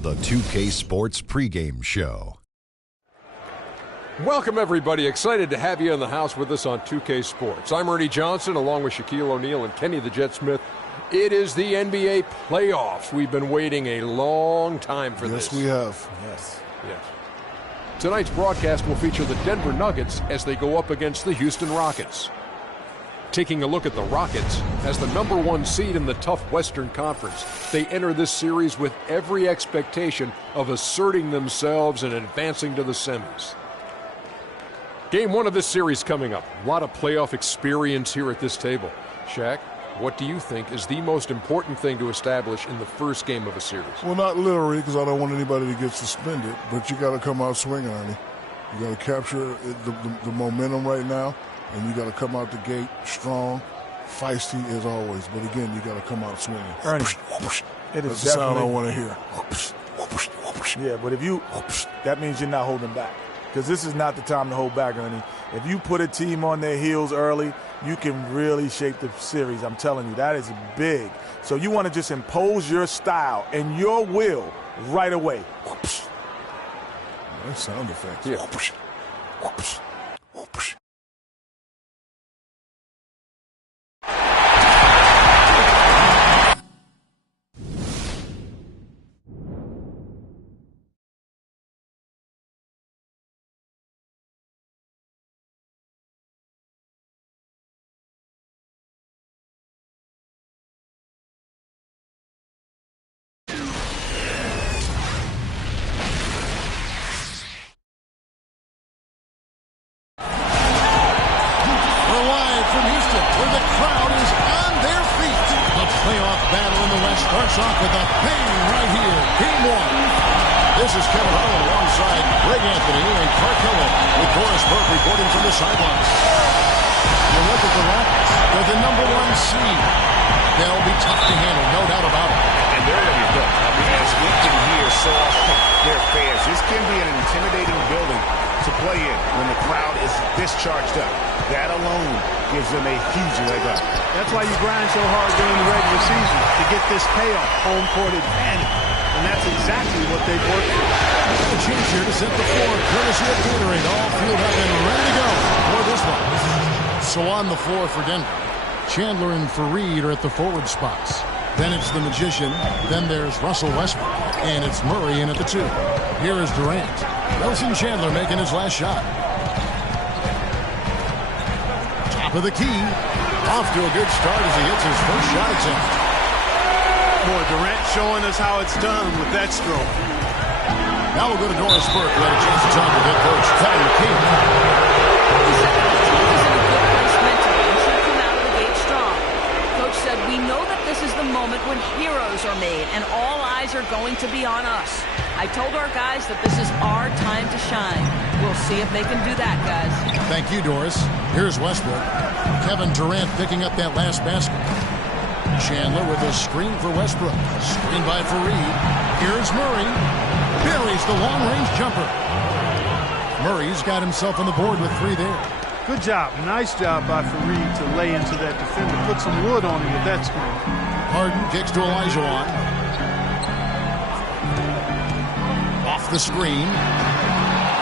The 2K Sports pregame show. Welcome, everybody. Excited to have you in the house with us on 2K Sports. I'm Ernie Johnson, along with Shaquille O'Neal and Kenny the Jet Smith. It is the NBA playoffs. We've been waiting a long time for this. Yes, we have. Yes. Tonight's broadcast will feature the Denver Nuggets as they go up against the Houston Rockets. Taking a look at the Rockets, as the #1 seed in the tough Western Conference, they enter this series with every expectation of asserting themselves and advancing to the semis. Game 1 of this series coming up. A lot of playoff experience here at this table. Shaq, what do you think is the most important thing to establish in the first game of a series? Well, not literally, because I don't want anybody to get suspended, but you got to come out swinging, Ernie. You got to capture the momentum right now, and you got to come out the gate strong, feisty as always. But again, you got to come out swinging. Ernie, it is That's the sound I want to hear. Yeah, but that means you're not holding back. Because this is not the time to hold back, Ernie. If you put a team on their heels early, you can really shape the series. I'm telling you, that is big. So you want to just impose your style and your will right away. That's sound effects. Yeah. Starts off with a bang right here. Game 1. This is Kevin Harlan alongside Greg Anthony and Clark Hillen with Doris Burke reporting from the sidelines. You look at the Rockets. They're the #1 seed. They'll be tough to handle, no doubt about it. And they're ready to go. I mean, as we can hear so often, their fans, this can be an intimidating building to play in when the crowd is this charged up. That alone gives them a huge leg up. That's why you grind so hard during the regular season, to get this payoff, home court advantage. And that's exactly what they've worked for. A chance here to set the floor, courtesy of Gatorade, all fueled up and ready to go for this one. So on the floor for Denver, Chandler and Fareed are at the forward spots. Then it's the Magician. Then there's Russell Westbrook. And it's Murray in at the 2. Here is Durant. Wilson Chandler making his last shot. Top of the key. Off to a good start as he hits his first shot attempt. Boy, Durant showing us how it's done with that stroke. Now we'll go to Doris Burke. We had a chance to talk with head coach Kevin McKee. He said that the team is in a good place mentally and should come out of the gate strong. Coach said, we know that this is the moment when heroes are made and all eyes are going to be on us. I told our guys that this is our time to shine. We'll see if they can do that, guys. Thank you, Doris. Here's Westbrook. Kevin Durant picking up that last basket. Chandler with a screen for Westbrook. Screen by Fareed. Here's Murray. Buries the long-range jumper. Murray's got himself on the board with 3 there. Good job. Nice job by Fareed to lay into that defender. Put some wood on him with that screen. Harden kicks to Olajuwon. Off the screen.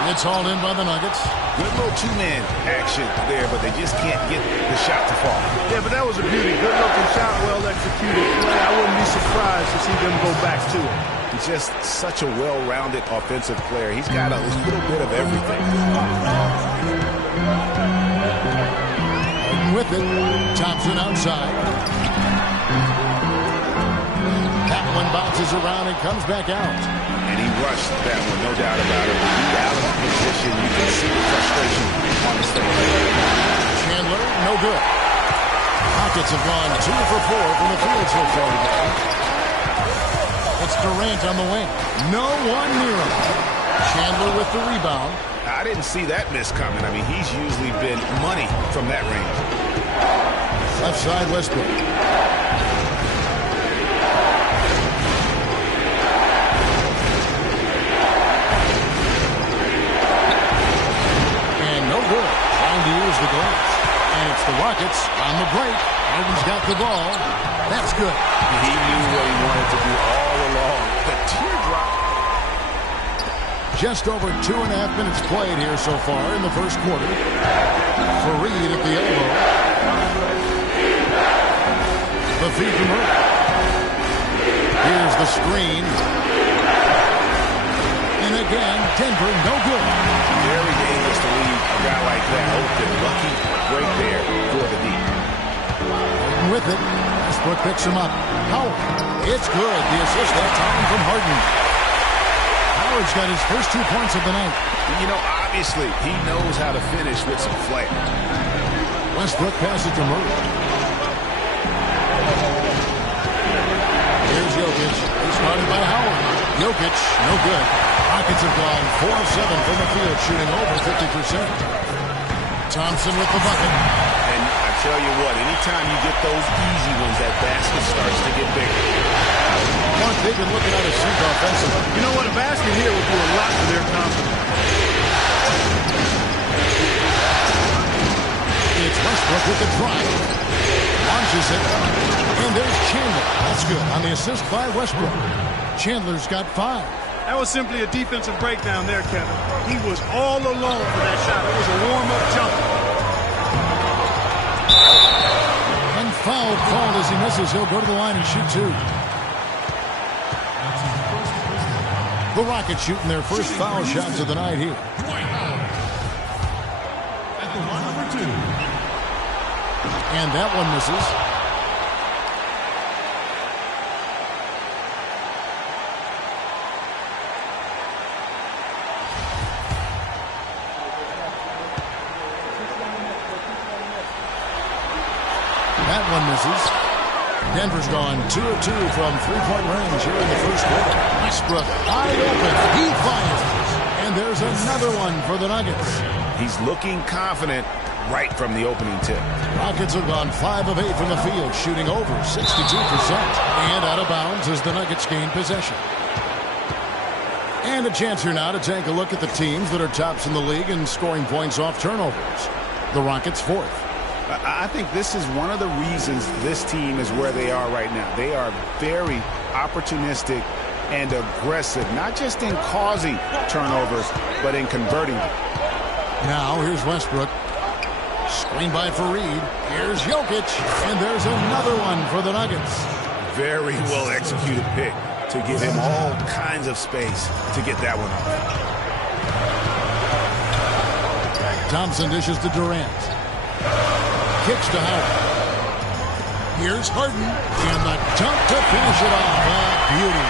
It's hauled in by the Nuggets. Good little two-man action there, but they just can't get the shot to fall. Yeah, but that was a beauty. Good-looking shot, well-executed play. I wouldn't be surprised to see them go back to it. He's just such a well-rounded offensive player. He's got a little bit of everything. With it, Thompson outside. That one bounces around and comes back out. And he rushed that one, no doubt about it. He's out of position. You can see the frustration on his face. Chandler, no good. Rockets have gone 2 for 4 from the field so far today. It's Durant on the wing. No one near him. Chandler with the rebound. I didn't see that miss coming. I mean, he's usually been money from that range. Left side, Westbrook. And no good. Trying to use the glass. And it's the Rockets on the break. Harden's got the ball. That's good. He knew what he wanted to do all along. The teardrop Just over 2.5 minutes played here so far in the first quarter. Faried at the elbow. The feed to Murray. Here's the screen. And again, Denver no good. Very dangerous to leave a guy like that open. Lucky right there for the deep. With it, Westbrook picks him up. Howard, it's good. The assist that time from Harden. Howard's got his first 2 points of the night. You know, obviously, he knows how to finish with some flair. Westbrook passes to Murray. Here's Jokic. He's started by Howard. Jokic, no good. Rockets have gone 4 of 7 from the field, shooting over 50%. Thompson with the bucket. And I tell you what, anytime you get those easy ones, that basket starts to get bigger. Mark, they've been looking at a sink offensively. You know what? A basket here will do a lot for their confidence. It's Westbrook with the drive. Launches it. And there's Chandler. That's good on the assist by Westbrook. Chandler's got 5. That was simply a defensive breakdown there, Kevin. He was all alone for that shot. It was a warm-up jumper. And foul called as he misses. He'll go to the line and shoot 2. The Rockets shooting their first foul shots of the night here. At the line number 2. And that one misses. That one misses. Denver's gone 2 of 2 from 3-point range here in the first quarter. Westbrook wide open. He fires. And there's another one for the Nuggets. He's looking confident right from the opening tip. Rockets have gone 5 of 8 from the field, shooting over 62%. And out of bounds as the Nuggets gain possession. And a chance here now to take a look at the teams that are tops in the league in scoring points off turnovers. The Rockets 4th. I think this is one of the reasons this team is where they are right now. They are very opportunistic and aggressive, not just in causing turnovers, but in converting them. Now here's Westbrook. Screen by Faried. Here's Jokic. And there's another one for the Nuggets. Very well executed pick to give him all kinds of space to get that one off. Thompson dishes to Durant. Kicks to Howard. Here's Harden. And the dunk to finish it off. Beauty.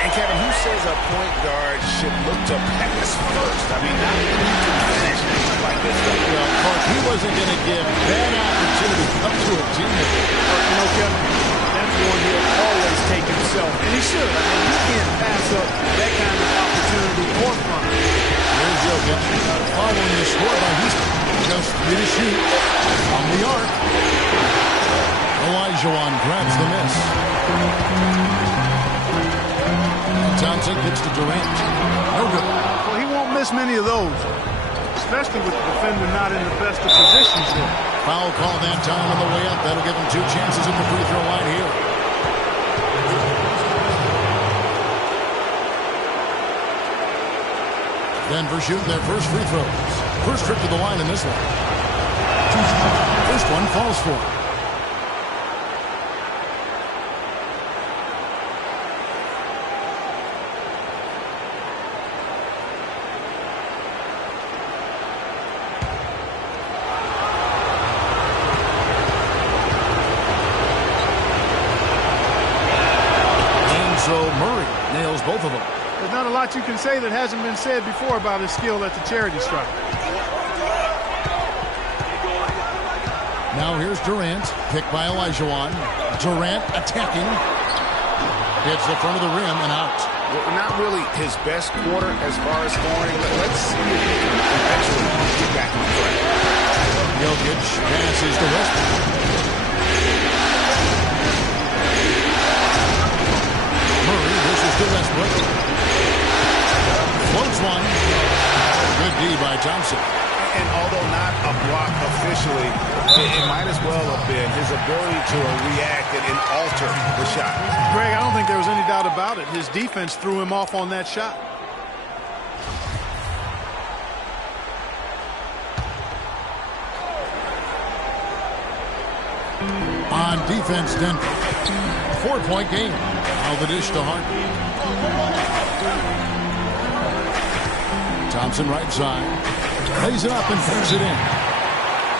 And Kevin, who says a point guard should look to pass first? I mean, not even you can finish like this. Well, Clark, he wasn't going to give that opportunity up to a teammate. You know, Kevin, that's one he'll always take himself. And he should. I mean, you can't pass up that kind of opportunity or fun. Here's Jokic. Following the score by Houston. Just 3 to shoot on the arc. Olajuwon grabs the miss. And Thompson gets to Durant. No good. Well, he won't miss many of those, especially with the defender not in the best of positions there. Foul call that time on the way up. That'll give him 2 chances at the free throw line here. Denver shooting their first free throws. First trip to the line in this one. First one falls for him. And so Murray nails both of them. There's not a lot you can say that hasn't been said before about his skill at the charity stripe. Now here's Durant, picked by Olajuwon. Durant attacking. Hits the front of the rim and out. Well, not really his best quarter as far as scoring, but let's see if he can eventually get back on track. Jokic passes to Westbrook. Murray versus to Westbrook. Floats one. Good D by Thompson. And although not a block officially, it might as well have been his ability to react and alter the shot. Greg, I don't think there was any doubt about it. His defense threw him off on that shot. On defense, Denver. 4-point game. Now the dish to Harden. Thompson right side. Lays it up and puts it in.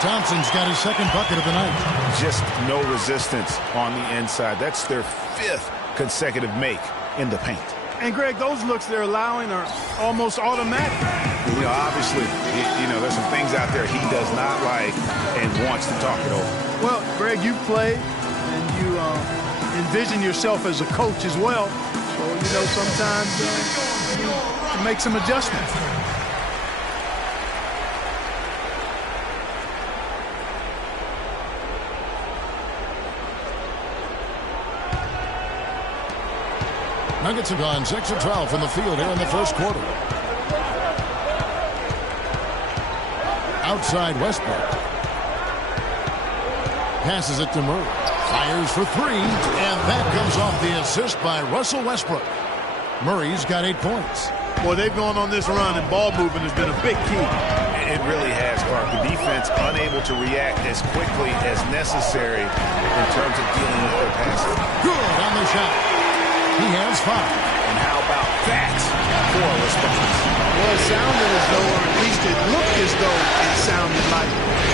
Thompson's got his second bucket of the night. Just no resistance on the inside. That's their 5th consecutive make in the paint. And, Greg, those looks they're allowing are almost automatic. You know, obviously, there's some things out there he does not like and wants to talk it over. Well, Greg, you play and you envision yourself as a coach as well. So, sometimes you make some adjustments. Nuggets have gone 6 of 12 from the field here in the first quarter. Outside Westbrook. Passes it to Murray. Fires for 3. And that comes off the assist by Russell Westbrook. Murray's got 8 points. Boy, they've gone on this run, and ball movement has been a big key. It really has, Clark. The defense unable to react as quickly as necessary in terms of dealing with their passing. Good on the shot. He has 5. And how about that for a response? Well, it sounded as though, or at least it looked as though it sounded like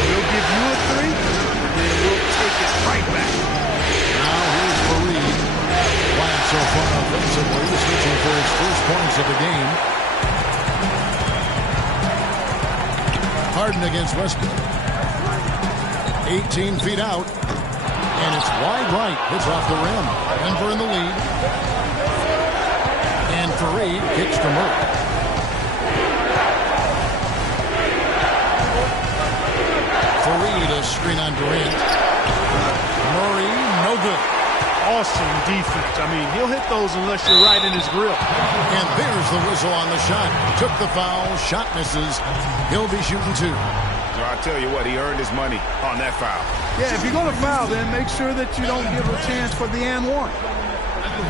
we'll give you a 3, and then we'll take it right back. Now here's Fareed. Quiet so far offensively, switching for his first points of the game. Harden against Westbrook. 18 feet out. And it's wide right. Hits off the rim. Denver in the lead. And Fareed kicks to Murray. Fareed a screen on Durant. Murray, no good. Awesome defense. I mean, he'll hit those unless you're right in his grill. And there's the whistle on the shot. Took the foul. Shot misses. He'll be shooting 2. I'll tell you what, he earned his money on that foul. Yeah, if you're going to foul, then make sure that you don't give a chance for the and one.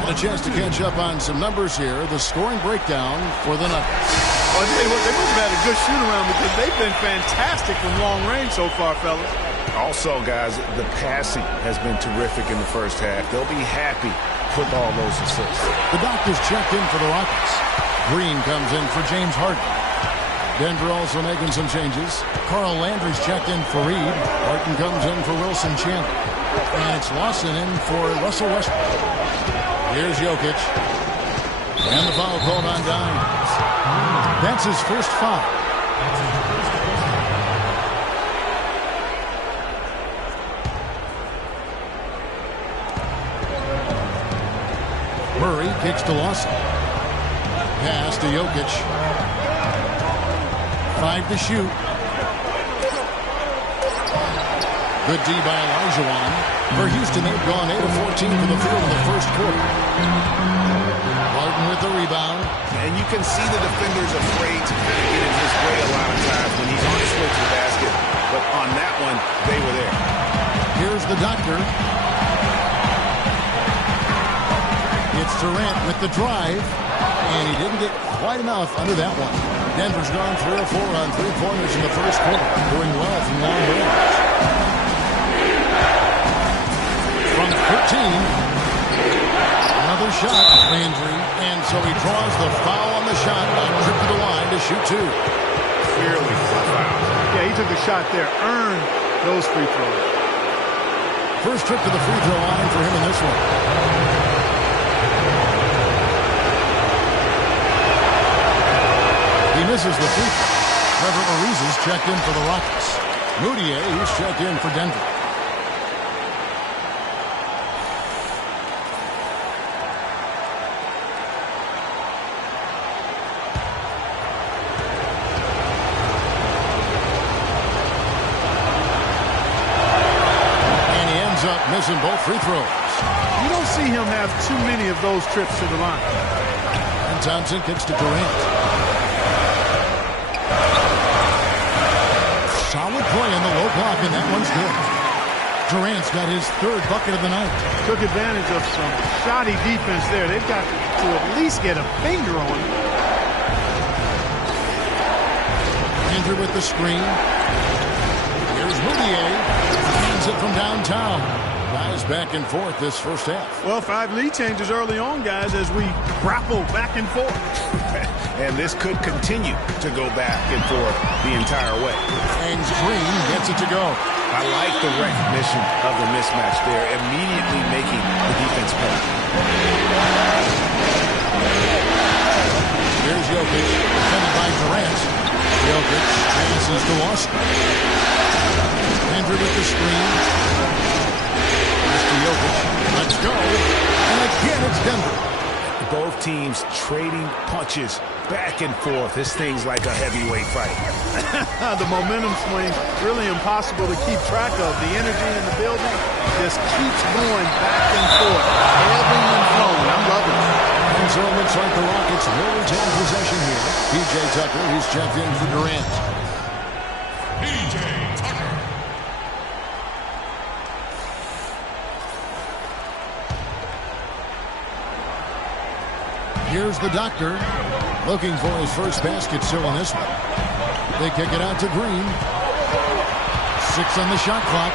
A chance to catch up on some numbers here. The scoring breakdown for the Nuggets. Well, I tell you what, they must have had a good shoot-around because they've been fantastic from long range so far, fellas. Also, guys, the passing has been terrific in the first half. They'll be happy with all those assists. The doctors checked in for the Rockets. Green comes in for James Harden. Denver also making some changes. Carl Landry's checked in for Reed. Harden comes in for Wilson Chandler. And it's Lawson in for Russell Westbrook. Here's Jokic. And the foul called on Dimes. That's his first foul. Murray kicks to Lawson. Pass to Jokic. 5 to shoot. Good D by Olajuwon. For Houston, they've gone 8 of 14 from the field in the first quarter. Harden with the rebound. And you can see the defenders afraid to kind of get in his way a lot of times when he's on his way to the basket. But on that one, they were there. Here's the doctor. It's Durant with the drive. And he didn't get quite enough under that one. Denver's gone 3 or 4 on three-pointers in the first quarter. Doing well from long range. From 13. Another shot. Landry. And so he draws the foul on the shot. A trip to the line to shoot 2. Clearly foul. Yeah, he took a shot there. Earned those free throws. First trip to the free throw line for him in this one. He misses the free throw. Trevor Ariza's checked in for the Rockets. Moutier, who's checked in for Denver. And he ends up missing both free throws. You don't see him have too many of those trips to the line. And Thompson kicks to Durant. Solid play in the low block, and that one's good. Durant's got his 3rd bucket of the night. Took advantage of some shoddy defense there. They've got to at least get a finger on him. Andrew with the screen. Here's Moutier. Finds it from downtown. Guys back and forth this first half. Well, 5 lead changes early on, guys, as we grapple back and forth. And this could continue to go back and forth the entire way. And Green gets it to go. I like the recognition of the mismatch there, immediately making the defense pay. Here's Jokic, defended by Durant. Jokic passes to Austin. Andrew with the screen. Pass to Jokic. Let's go. And again, it's Denver. Both teams trading punches back and forth. This thing's like a heavyweight fight. The momentum swing, really impossible to keep track of. The energy in the building just keeps going back and forth. Ebbing and flowing. I'm loving it. And so it looks like the Rockets will retain possession here. P.J. Tucker, he's checked in for Durant. P.J. Tucker. Here's the doctor, looking for his first basket still in this one. They kick it out to Green. 6 on the shot clock,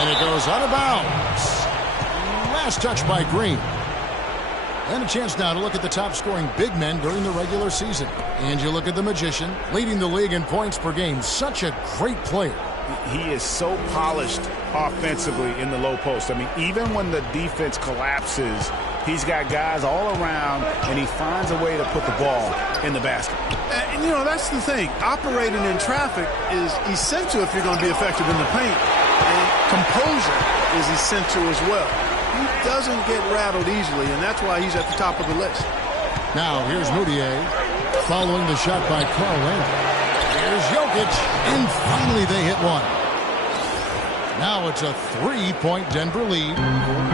and it goes out of bounds. Last touch by Green. And a chance now to look at the top-scoring big men during the regular season. And you look at the Magician, leading the league in points per game. Such a great player. He is so polished offensively in the low post. I mean, even when the defense collapses, he's got guys all around, and he finds a way to put the ball in the basket. And, you know, that's the thing. Operating in traffic is essential if you're going to be effective in the paint. And composure is essential as well. He doesn't get rattled easily, and that's why he's at the top of the list. Now, here's Moutier, following the shot by Carl Landry. Here's Jokic, and finally they hit one. Now it's a 3-point Denver lead.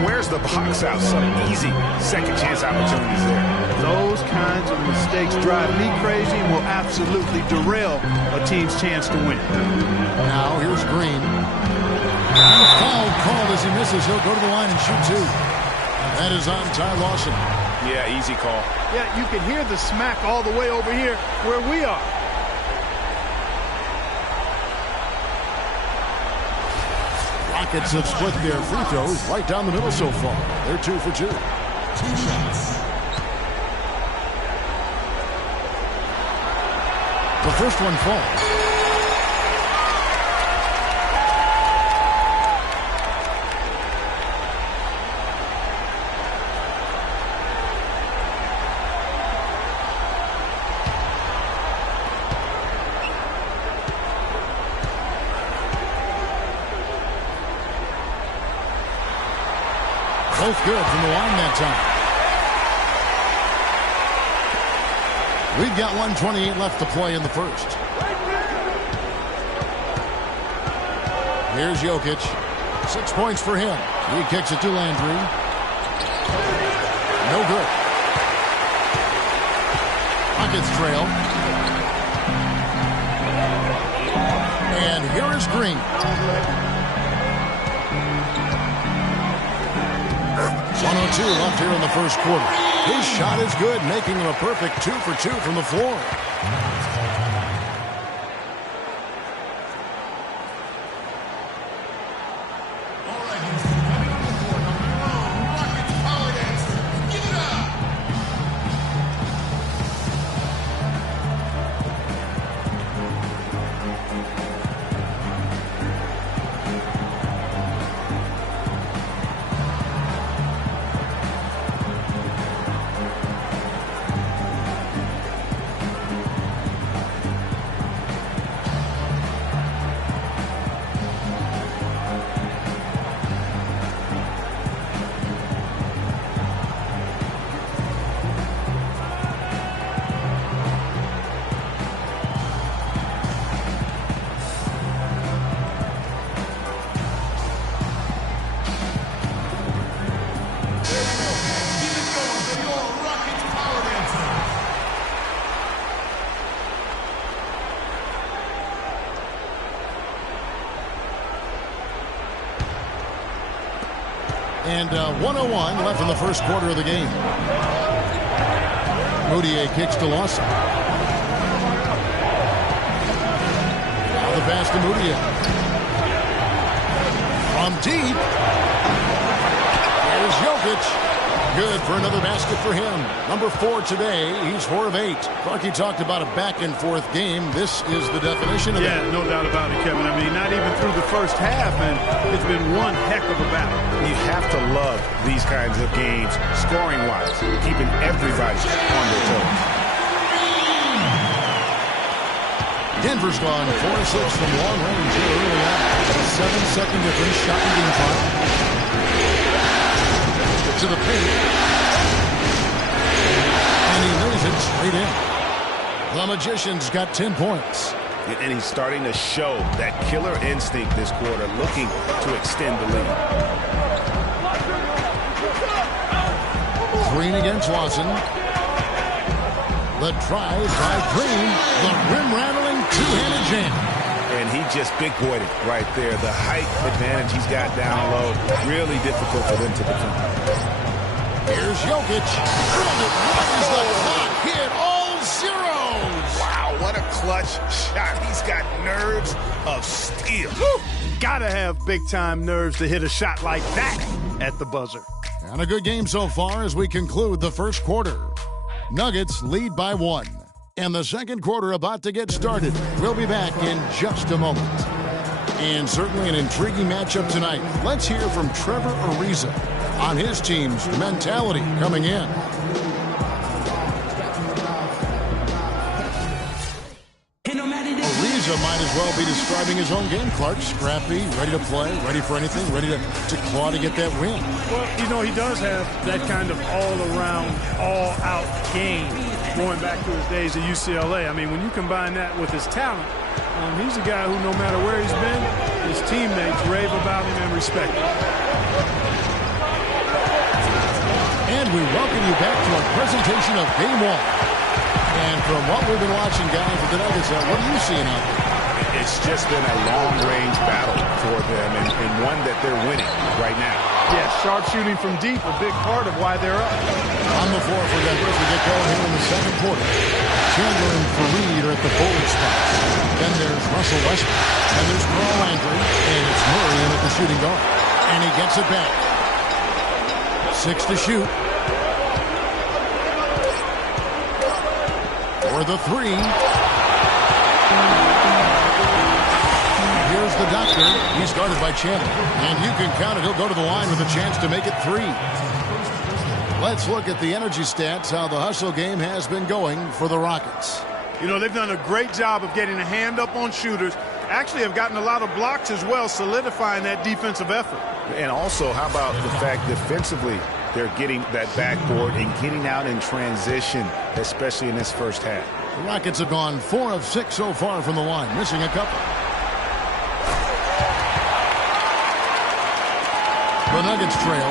Where's the box out? Some easy second chance opportunities there. Those kinds of mistakes drive me crazy and will absolutely derail a team's chance to win. Now here's Green. Foul called as he misses. He'll go to the line and shoot 2. That is on Ty Lawson. Yeah, easy call. Yeah, you can hear the smack all the way over here where we are. Rockets have split their free throws right down the middle so far. They're 2 for 2. 2 shots. The first one falls. Both good from the line that time. We've got 1:28 left to play in the first. Here's Jokic. 6 points for him. He kicks it to Landry. No good. Rockets trail. And here is Green. 1:02 left here in the first quarter. His shot is good, making him a perfect 2 for 2 from the floor. All right, Houston, coming on the court, number 1, Rockets power dancer. Give it up. And 1:01 left in the first quarter of the game. Moutier kicks to Lawson. Now the pass to Moutier. From deep. Here's Jokic. Good for another basket for him. Number 4 today. He's 4 of 8. Clarkie talked about a back-and-forth game. This is the definition of that. Yeah, no doubt about it, Kevin. I mean, not even through the first half, and it's been one heck of a battle. You have to love these kinds of games, scoring-wise, keeping everybody on their toes. Denver's gone 4 of 6 from long range here early on. A 7-second difference shot in game clock. To the paint. And he lays it straight in. The Magician's got 10 points. And he's starting to show that killer instinct this quarter, looking to extend the lead. Green against Watson. The drive by Green. The rim-rattling two-handed jam. And he just big-boyed it right there. The height advantage he's got down low, really difficult for them to defend. Here's Jokic. Drilled it. What is the clock? Hit all zeros. Wow, what a clutch shot. He's got nerves of steel. Woo! Gotta have big-time nerves to hit a shot like that at the buzzer. And a good game so far as we conclude the first quarter. Nuggets lead by 1. And the second quarter about to get started. We'll be back in just a moment. And certainly an intriguing matchup tonight. Let's hear from Trevor Ariza on his team's mentality coming in. Ariza might as well be describing his own game, Clark. Scrappy, ready to play, ready for anything, ready to claw to get that win. Well, you know, he does have that kind of all-around, all-out game going back to his days at UCLA. I mean, when you combine that with his talent, he's a guy who, no matter where he's been, his teammates rave about him and respect him. And we welcome you back to our presentation of Game 1. And from what we've been watching, guys, with the Nuggets, what are you seeing out there? It's just been a long-range battle for them, and one that they're winning right now. Yeah, sharp shooting from deep, a big part of why they're up. On the floor for Denver as we get going here in the second quarter. Chandler and Fareed are at the forward spots. Then there's Russell Westbrook. And there's Carl Landry. And it's Murray in at the shooting guard. And he gets it back. 6 to shoot. For the 3. Here's the doctor. He's guarded by Chandler. And you can count it. He'll go to the line with a chance to make it 3. Let's look at the energy stats, how the hustle game has been going for the Rockets. You know, they've done a great job of getting a hand up on shooters. Actually have gotten a lot of blocks as well, solidifying that defensive effort. And also, how about the fact defensively, they're getting that backboard and getting out in transition, especially in this first half. The Rockets have gone 4 of 6 so far from the line, missing a couple. The Nuggets trail.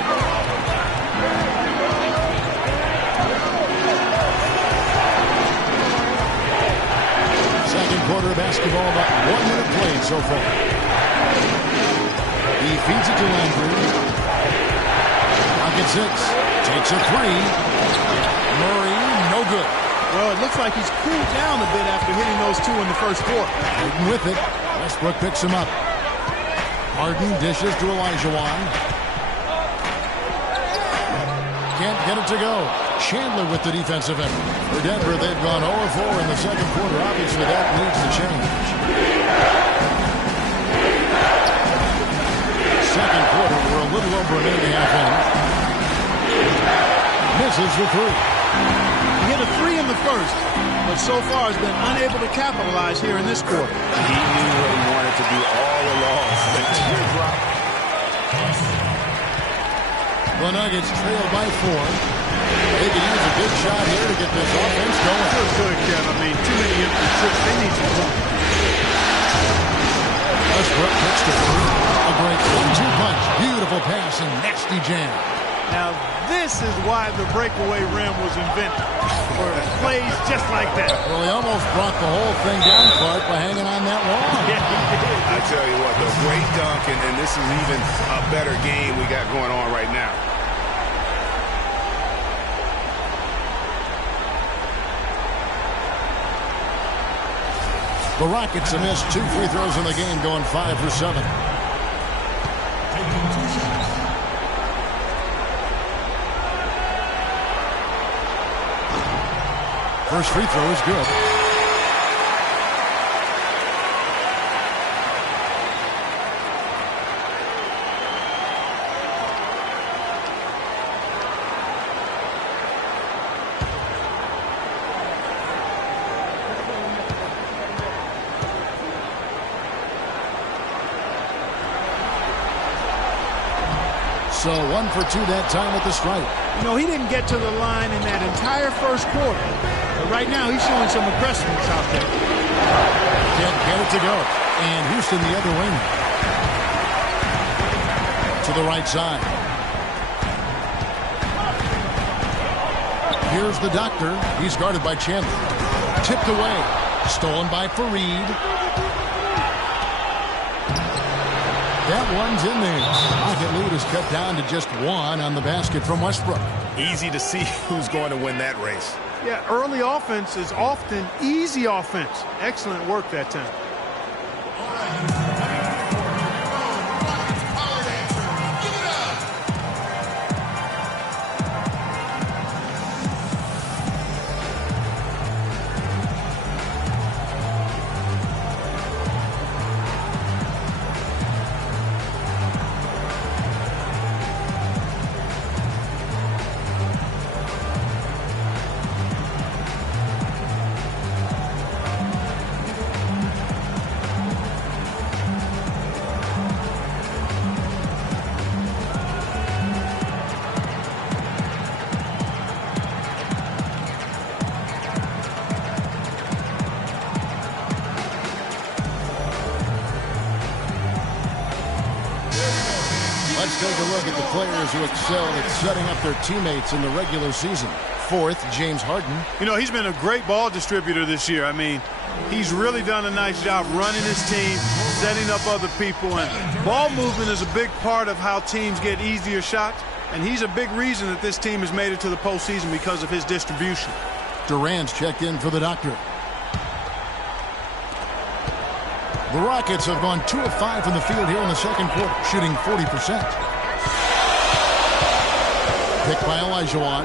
Second quarter of basketball, about 1 minute played so far. He feeds it to Landry. Rocket 6. Takes a 3. Murray, no good. Well, it looks like he's cooled down a bit after hitting those 2 in the first quarter. Harden with it. Westbrook picks him up. Harden dishes to Olajuwon. Can't get it to go. Chandler with the defensive effort. For Denver, they've gone 0-4 in the second quarter. Obviously, that needs to change. Second quarter, we're a little over a minute and a half in. Misses the 3. He hit a 3 in the first, but so far has been unable to capitalize here in this quarter. He knew what he wanted to do all along. The teardrop. The Nuggets trail by 4. They can use a big shot here to get this offense going. Good, Kev. I mean, too many empty trips. They need some fun. Westbrook kicks to 3. A great 1-2 punch. Beautiful pass and nasty jam. Now, this is why the breakaway rim was invented. For plays just like that. Well, he almost brought the whole thing down, Clark, by hanging on that wall. Yeah, he did. I tell you what, the great dunk, and this is even a better game we got going on right now. The Rockets have missed 2 free throws in the game, going 5 for 7. First free throw is good. So 1 for 2 that time with the strike. You know, he didn't get to the line in that entire first quarter. But right now, he's showing some aggressiveness out there. Can't get it to go. And Houston the other wing. To the right side. Here's the doctor. He's guarded by Chandler. Tipped away. Stolen by Fareed. That one's in there. Rocket lead is cut down to just 1 on the basket from Westbrook. Easy to see who's going to win that race. Yeah, early offense is often easy offense. Excellent work that time. All right, Rockets power dancer. Give it up. Let's take a look at the players who excelled at setting up their teammates in the regular season. Fourth, James Harden. You know, he's been a great ball distributor this year. I mean, he's really done a nice job running his team, setting up other people, and ball movement is a big part of how teams get easier shots, and he's a big reason that this team has made it to the postseason because of his distribution. Durant's checked in for the doctor. The Rockets have gone 2 of 5 from the field here in the second quarter, shooting 40%. Picked by Olajuwon.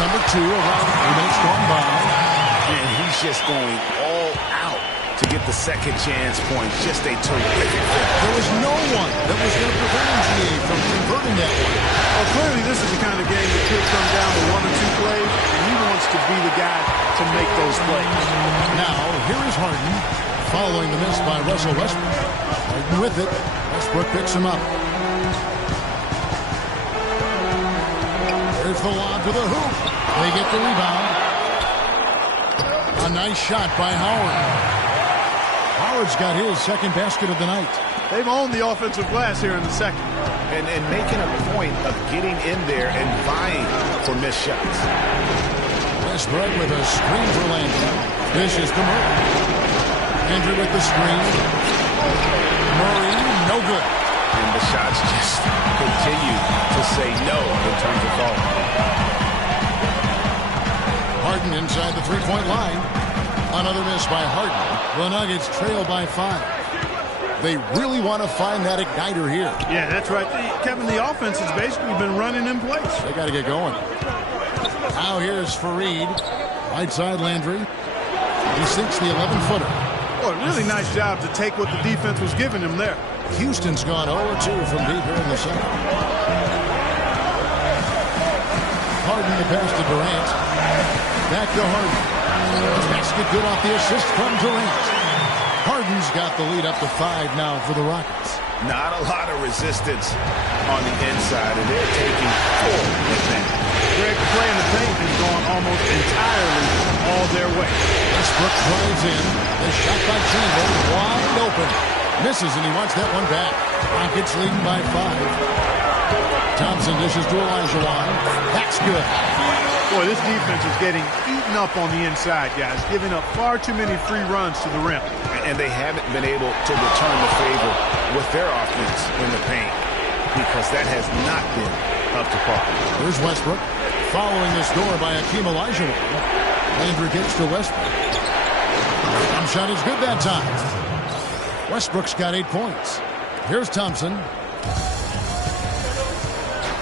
Number 2, around 3 minutes gone by. And he's just going all out to get the second chance points. Just a terrific fit. There was no one that was going to prevent NGA from converting that one. Well, clearly this is the kind of game that could come down to 1 or 2 plays, and he wants to be the guy to make those plays. Now, here is Harden, following the miss by Russell Westbrook. Harden with it. Westbrook picks him up. There's the lob to the hoop. They get the rebound. A nice shot by Howard. Howard's got his second basket of the night. They've owned the offensive glass here in the second. And making a point of getting in there and vying for missed shots. Westbrook with a screen for Landry. Dishes to Murray. Landry with the screen. Murray, no good. And the shots just continue to say no in terms of ball. Harden inside the three-point line. Another miss by Harden. The Nuggets trail by 5. They really want to find that igniter here. Yeah, that's right. Kevin, the offense has basically been running in place. They got to get going. Now here's Fareed. Right side Landry. He sinks the 11-footer. Boy, really nice job to take what the defense was giving him there. Houston's gone 0-2 from deep here in the second. Harden the pass to Durant. Back to Harden. Basket good off the assist from Durant. Harden's got the lead up to 5 now for the Rockets. Not a lot of resistance on the inside, and they're taking full advantage. Greg, the play in the paint has gone almost entirely all their way. Westbrook drives in. The shot by Chandler, wide open. Misses, and he wants that one back. Rockets leading by 5. Thompson dishes to Olajuwon. That's good. Boy, this defense is getting eaten up on the inside, guys, giving up far too many free runs to the rim. And they haven't been able to return the favor with their offense in the paint because that has not been up to par. There's Westbrook following this door by Hakeem Olajuwon. Landry gets to Westbrook. Jump shot is good that time. Westbrook's got 8 points. Here's Thompson.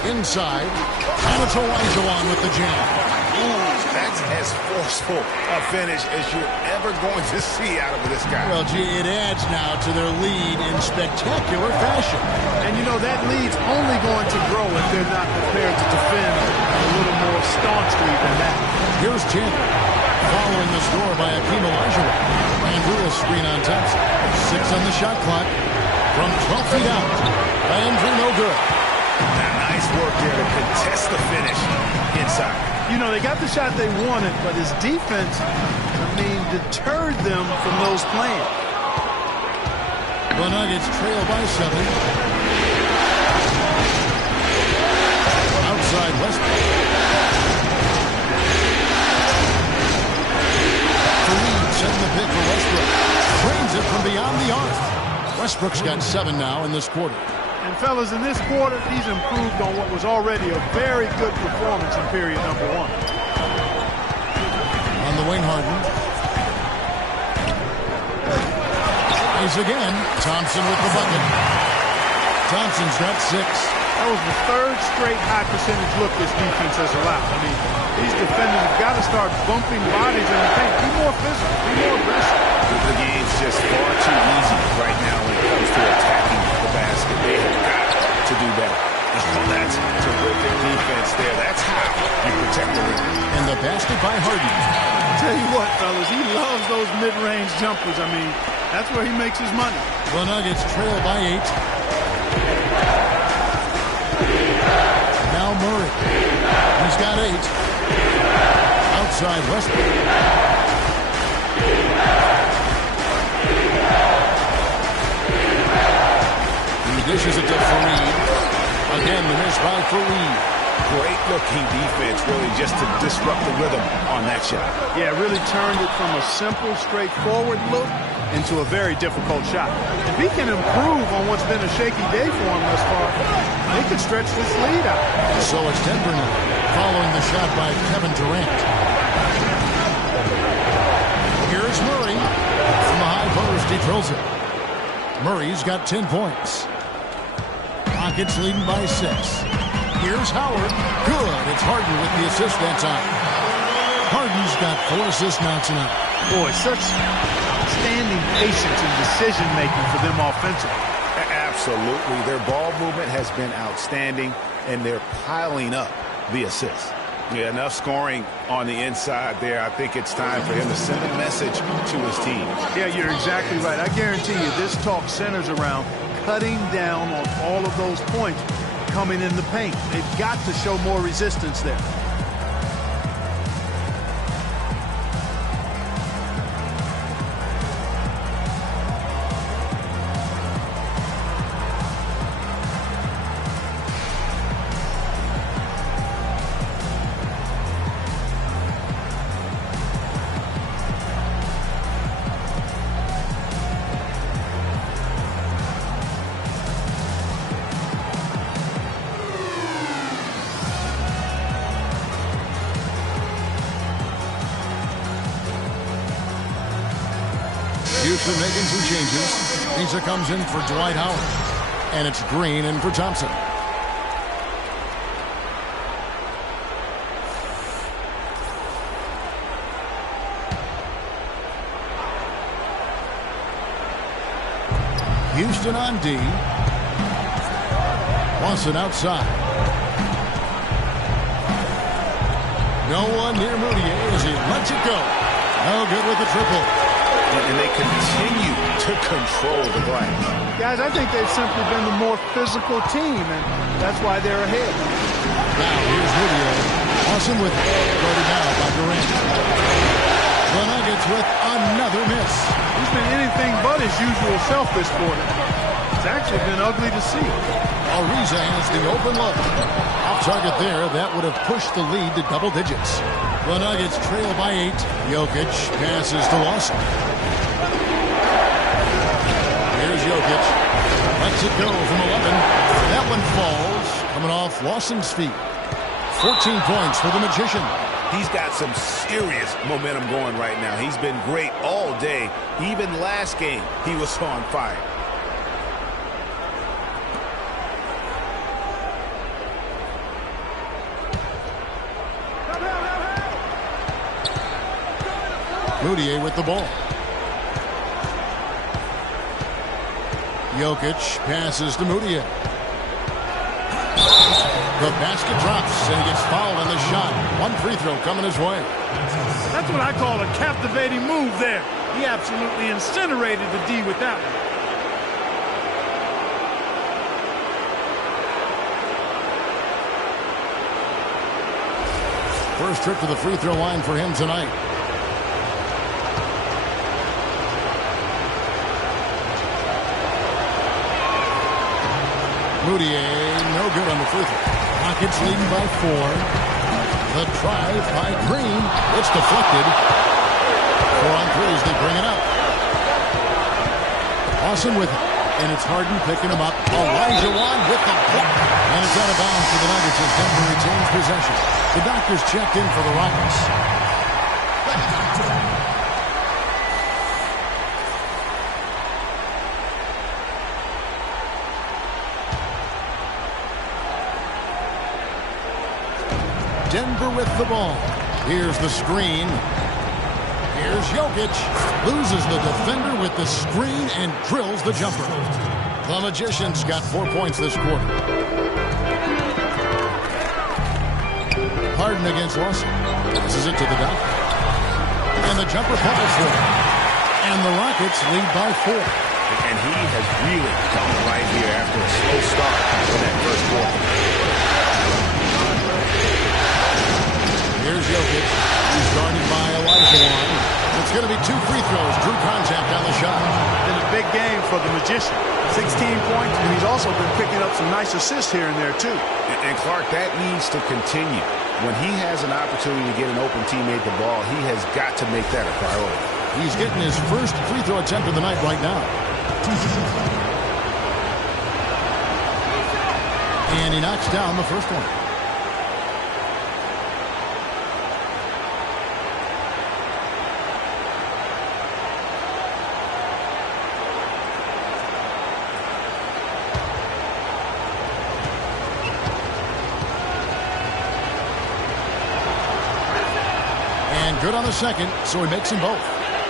inside. And it's Olajuwon with the jam. Ooh, that's as forceful a finish as you're ever going to see out of this guy. Well, gee, it adds now to their lead in spectacular fashion. And, you know, that lead's only going to grow if they're not prepared to defend a little more staunchly than that. Here's Chandler. Following the score by Hakeem Olajuwon. Andrew screen on Thompson. 6 on the shot clock. From 12 feet out. Andrew no good. Now, nice work there to contest the finish inside. You know, they got the shot they wanted, but his defense, deterred them from those plans. The Nuggets trail by 7. Outside Westbrook. Fareed setting the pick for Westbrook. Frames it from beyond the arc. Westbrook's got 7 now in this quarter. And, fellas, in this quarter, he's improved on what was already a very good performance in period number 1. On the wing, Harden. He's again. Thompson with the bucket. Thompson's got 6. That was the 3rd straight high percentage look this defense has allowed. I mean, these defenders have got to start bumping bodies in the paint. Be more physical. Be more aggressive. The game's just far too easy right now when it comes to attacking the basket. They have got to do better. Oh, that's terrific defense there. That's how you protect the rim. And the basket by Harden. I'll tell you what, fellas, he loves those mid-range jumpers. I mean, that's where he makes his money. The Nuggets trail by 8. Now Murray. He's got 8. Outside Westbrook. He dishes it to Fareed. Again, the miss by Fareed. Great looking defense, really, just to disrupt the rhythm on that shot. Yeah, really turned it from a simple, straightforward look into a very difficult shot. If he can improve on what's been a shaky day for him thus far, they could stretch this lead out. So it's Denver now, following the shot by Kevin Durant. Here's Murray. From the high post, he drills it. Murray's got 10 points. Rockets leading by 6. Here's Howard. Good. It's Harden with the assist that time. Harden's got 4 assists now tonight. Boy, such outstanding patience and decision-making for them offensively. Absolutely. Their ball movement has been outstanding, and they're piling up the assists. Yeah, enough scoring on the inside there. I think it's time for him to send a message to his team. Yeah, you're exactly right. I guarantee you this talk centers around cutting down on all of those points coming in the paint. They've got to show more resistance there. Houston making some changes. Lisa comes in for Dwight Howard. And it's Green in for Thompson. Houston on D. Lawson outside. No one near Moutier as he lets it go. No good with the triple. And they continue to control the glass. Guys, I think they've simply been the more physical team, and that's why they're ahead. Now here's Moutier. Lawson with it. Guarded now by Durant. The Nuggets with another miss. He's been anything but his usual self this quarter. It's actually been ugly to see. Ariza has the open look. Off target there, that would have pushed the lead to double digits. The Nuggets trail by 8. Jokic passes to Lawson. Here's Jokic. Lets it go from 11. That one falls, coming off Lawson's feet. 14 points for the Magician. He's got some serious momentum going right now. He's been great all day. Even last game, he was on fire. Mudiay with the ball. Jokic passes to Mudiay. The basket drops, and he gets fouled on the shot. One free throw coming his way. That's what I call a captivating move there. He absolutely incinerated the D with that one. First trip to the free throw line for him tonight. Mudiay, no good on the free throw. Rockets leading by 4. The drive by Green. It's deflected. 4 on 3 as they bring it up. Lawson with it. And it's Harden picking him up. Olajuwon with the block. And it's out of bounds for the Nuggets as Denver retains possession. The doctors checked in for the Rockets. Denver with the ball. Here's the screen. Here's Jokic. Loses the defender with the screen and drills the jumper. The Magicians got 4 points this quarter. Harden against Lawson. Passes it to the dot. And the jumper falls for him. And the Rockets lead by 4. And he has really come to life here after a slow start in that first quarter. Here's Jokic. He's guarded by Olajuwon. It's going to be 2 free throws. Drew contact on the shot. Been a big game for the Magician. 16 points, and he's also been picking up some nice assists here and there, too. And Clark, that needs to continue. When he has an opportunity to get an open teammate the ball, he has got to make that a priority. He's getting his first free throw attempt of the night right now. And he knocks down the first one. Good on the second, so he makes them both.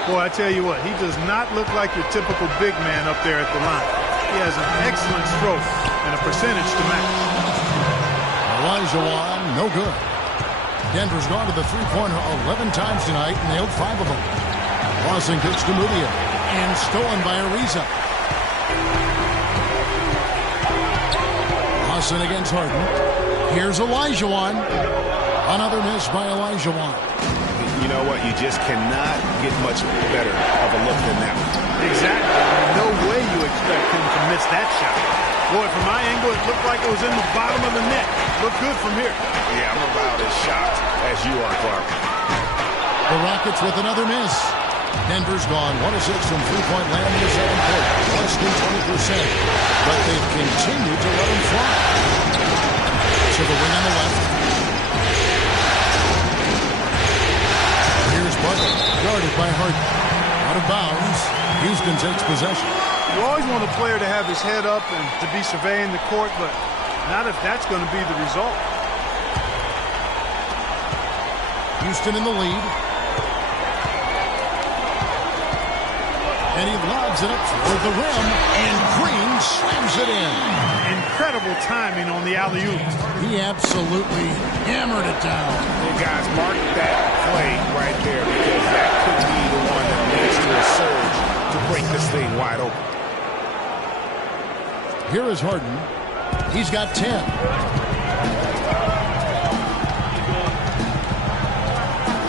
Boy, I tell you what, he does not look like your typical big man up there at the line. He has an excellent stroke and a percentage to match. Olajuwon, no good. Denver's gone to the three-pointer 11 times tonight, nailed 5 of them. Lawson kicks to Mudiay, and stolen by Ariza. Lawson against Harden. Here's Olajuwon. Another miss by Olajuwon. You know what? You just cannot get much better of a look than that one. Exactly. No way you expect him to miss that shot. Boy, from my angle, it looked like it was in the bottom of the net. Looked good from here. Yeah, I'm about as shocked as you are, Clark. The Rockets with another miss. Denver's gone 1 of 6 from three-point land in the second quarter. Less than 20%. But they've continued to let him fly. To the wing on the left. Here's Butler, guarded by Harden. Out of bounds, Houston takes possession. You always want a player to have his head up and to be surveying the court, but not if that's going to be the result. Houston in the lead. And he lobs it up toward the rim, and Green slams it in. Incredible timing on the alley-oop. He absolutely hammered it down. Hey guys, mark that play right there, because that could be the one that leads to a surge to break this thing wide open. Here is Harden. He's got 10.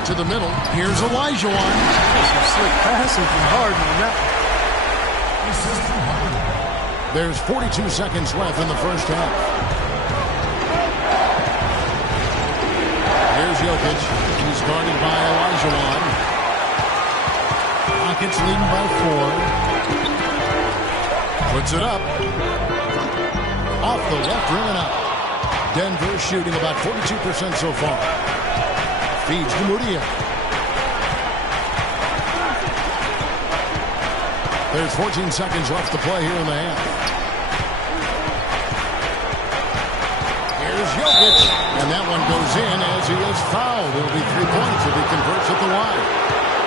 To the middle. Here's Olajuwon. Some slick passing from Harden on that. There's 42 seconds left in the first half. Here's Jokic. He's guarded by Olajuwon. Rockets leading by 4. Puts it up. Off the left rim and up. Denver shooting about 42% so far. Feeds to Mudiay. There's 14 seconds left to play here in the half. Here's Jokic. And that one goes in as he is fouled. It'll be 3 points if he converts at the line.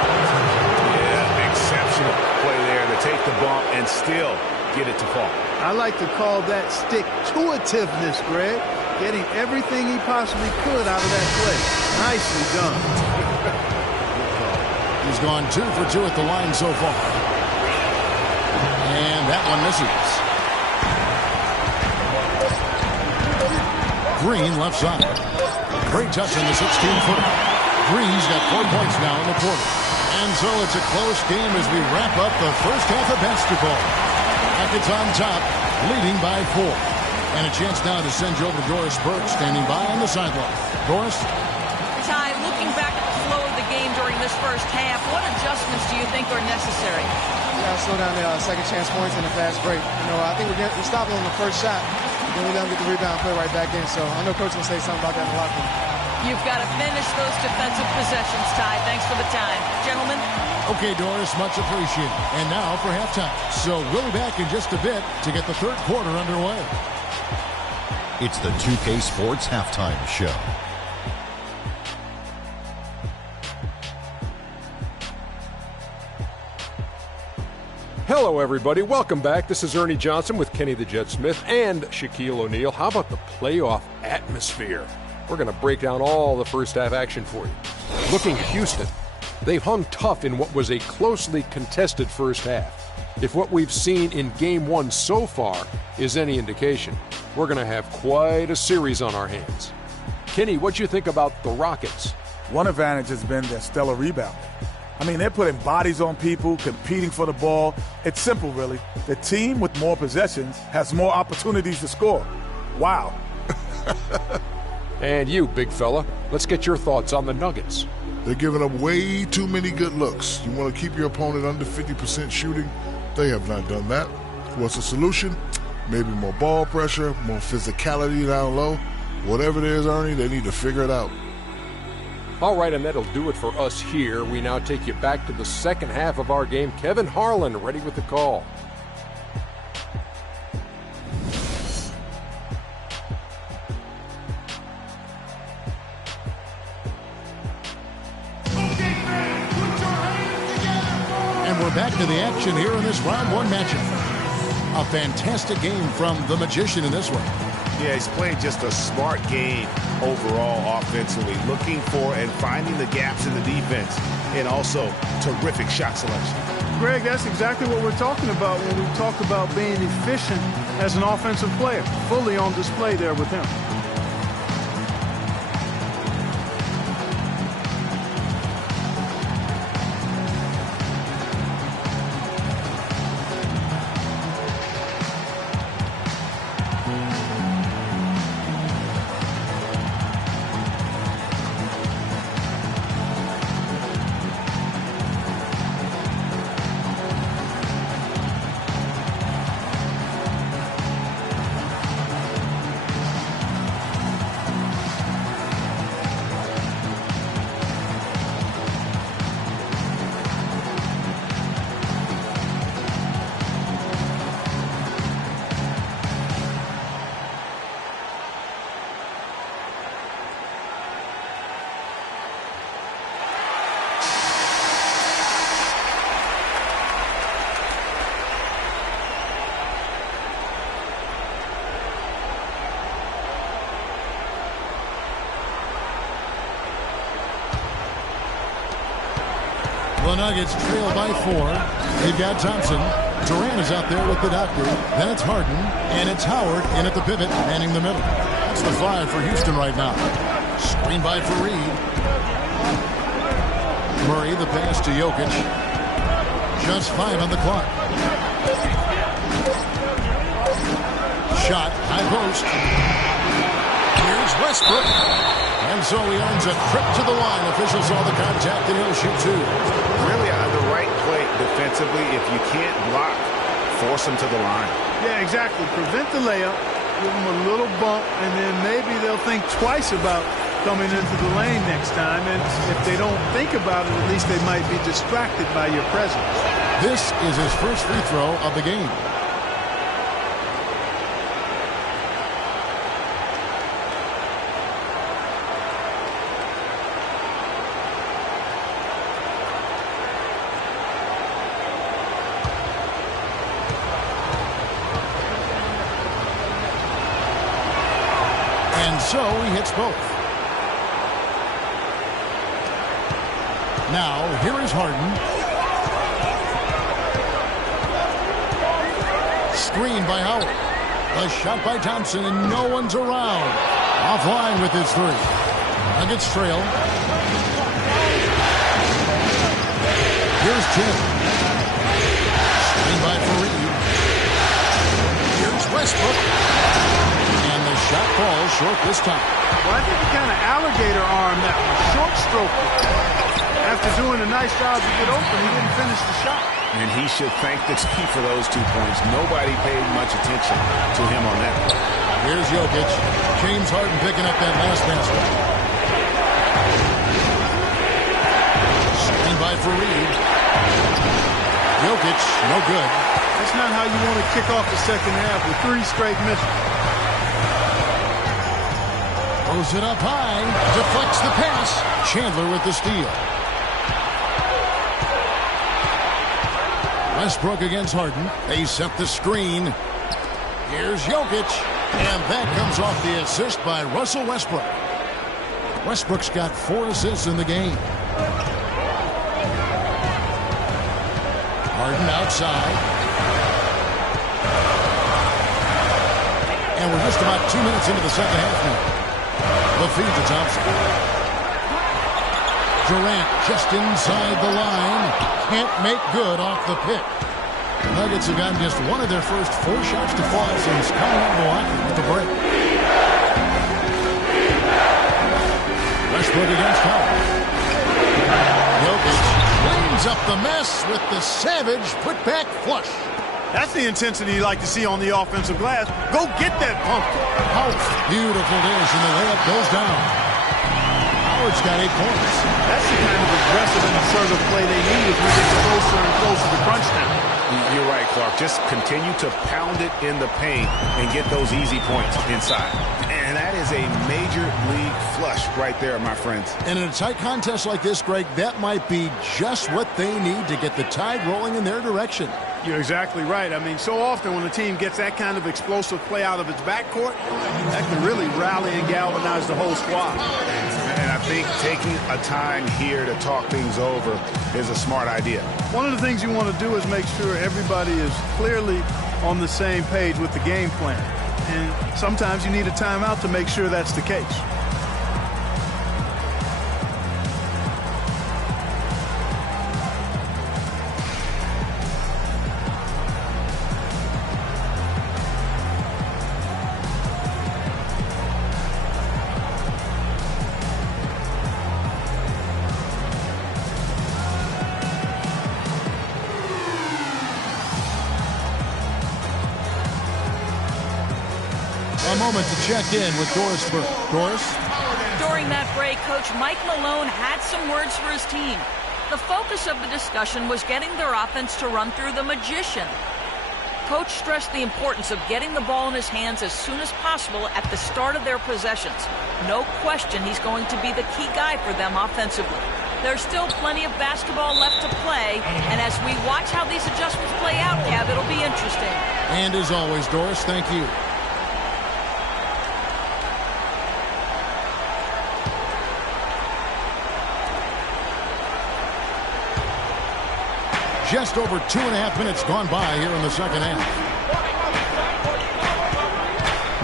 Yeah, exceptional play there to take the bump and still get it to fall. I like to call that stick-to-itiveness, Greg. Getting everything he possibly could out of that play. Nicely done. He's gone 2 for 2 at the line so far. And that one misses. Green left side. Great touch on the 16-footer. Green's got 4 points now in the quarter. And so it's a close game as we wrap up the first half of basketball. Rockets on top, leading by 4. And a chance now to send you over to Doris Burke, standing by on the sideline. Doris? Ty, looking back at the flow of the game during this first half, what adjustments do you think are necessary? Yeah, slow down the second chance points and a fast break. I think we're stopping on the first shot. Then we let them get the rebound, put it right back in. So I know Coach will say something about that in the locker room. You've got to finish those defensive possessions, Ty. Thanks for the time. Gentlemen? Okay, Doris, much appreciated. And now for halftime. So we'll be back in just a bit to get the third quarter underway. It's the 2K Sports Halftime Show. Hello, everybody. Welcome back. This is Ernie Johnson with Kenny the Jet Smith and Shaquille O'Neal. How about the playoff atmosphere? We're going to break down all the first half action for you. Looking at Houston, they've hung tough in what was a closely contested first half. If what we've seen in Game 1 so far is any indication, we're going to have quite a series on our hands. Kenny, what do you think about the Rockets? One advantage has been their stellar rebounding. I mean, they're putting bodies on people, competing for the ball. It's simple, really. The team with more possessions has more opportunities to score. Wow. And you, big fella, let's get your thoughts on the Nuggets. They're giving up way too many good looks. You want to keep your opponent under 50% shooting? They have not done that. What's the solution? Maybe more ball pressure, more physicality down low. Whatever it is, Ernie, they need to figure it out. All right, and that'll do it for us here. We now take you back to the second half of our game. Kevin Harlan ready with the call. And we're back to the action here in this round 1 matchup. A fantastic game from the Magician in this one. Yeah, he's playing just a smart game overall offensively, looking for and finding the gaps in the defense, and also terrific shot selection. Greg, that's exactly what we're talking about when we talk about being efficient as an offensive player. Fully on display there with him. The Nuggets trail by 4. They've got Thompson. Durant is out there with the doctor. Then it's Harden. And it's Howard in at the pivot, manning the middle. That's the 5 for Houston right now. Screen by Fareed. Murray, the pass to Jokic. Just 5 on the clock. Shot, high post. Here's Westbrook. And so he earns a trip to the line. Officials saw the contact and he'll shoot 2. Really on the right play defensively. If you can't block, force him to the line. Yeah, exactly. Prevent the layup, give them a little bump, and then maybe they'll think twice about coming into the lane next time. And if they don't think about it, at least they might be distracted by your presence. This is his first free throw of the game. so he hits both. Now, here is Harden. Screen by Howard. A shot by Thompson, and no one's around. Offline with his three. Nuggets trail. Here's Jim. Screen by Fareed. Here's Westbrook. And the shot falls short this time. Well, I think he kind of alligator armed that one. Short stroke. After doing a nice job to get open, he didn't finish the shot. And he should thank the team for those 2 points. Nobody paid much attention to him on that play. Here's Jokic. James Harden picking up that last basket. Screen by Fareed. Jokic, no good. That's not how you want to kick off the second half with 3 straight misses. Throws it up high. Deflects the pass. Chandler with the steal. Westbrook against Harden. They set the screen. Here's Jokic. And that comes off the assist by Russell Westbrook. Westbrook's got 4 assists in the game. Harden outside. And we're just about 2 minutes into the second half now. The feed to Thompson. Durant just inside the line. Can't make good off the pick. The Nuggets have gotten just one of their first 4 shots to fall since coming out of the locker with the break. Westbrook against Howard. Jokic cleans up the mess with the savage put-back flush. That's the intensity you like to see on the offensive glass. Go get that pumpkin. Howard, beautiful dish, and the layup goes down. Howard's got 8 points. That's the kind of aggressive and assertive play they need as we get closer and closer to crunch time. You're right, Clark. Just continue to pound it in the paint and get those easy points inside. And that is a major league flush right there, my friends. And in a tight contest like this, Greg, that might be just what they need to get the tide rolling in their direction. You're exactly right. I mean, so often when a team gets that kind of explosive play out of its backcourt, that can really rally and galvanize the whole squad. And I think taking a time here to talk things over is a smart idea. One of the things you want to do is make sure everybody is clearly on the same page with the game plan. And sometimes you need a timeout to make sure that's the case. A moment to check in with Doris Burke. Doris? During that break, Coach Mike Malone had some words for his team. The focus of the discussion was getting their offense to run through the magician. Coach stressed the importance of getting the ball in his hands as soon as possible at the start of their possessions. No question he's going to be the key guy for them offensively. There's still plenty of basketball left to play, and as we watch how these adjustments play out, Cav, it'll be interesting. And as always, Doris, thank you. Just over 2.5 minutes gone by here in the second half.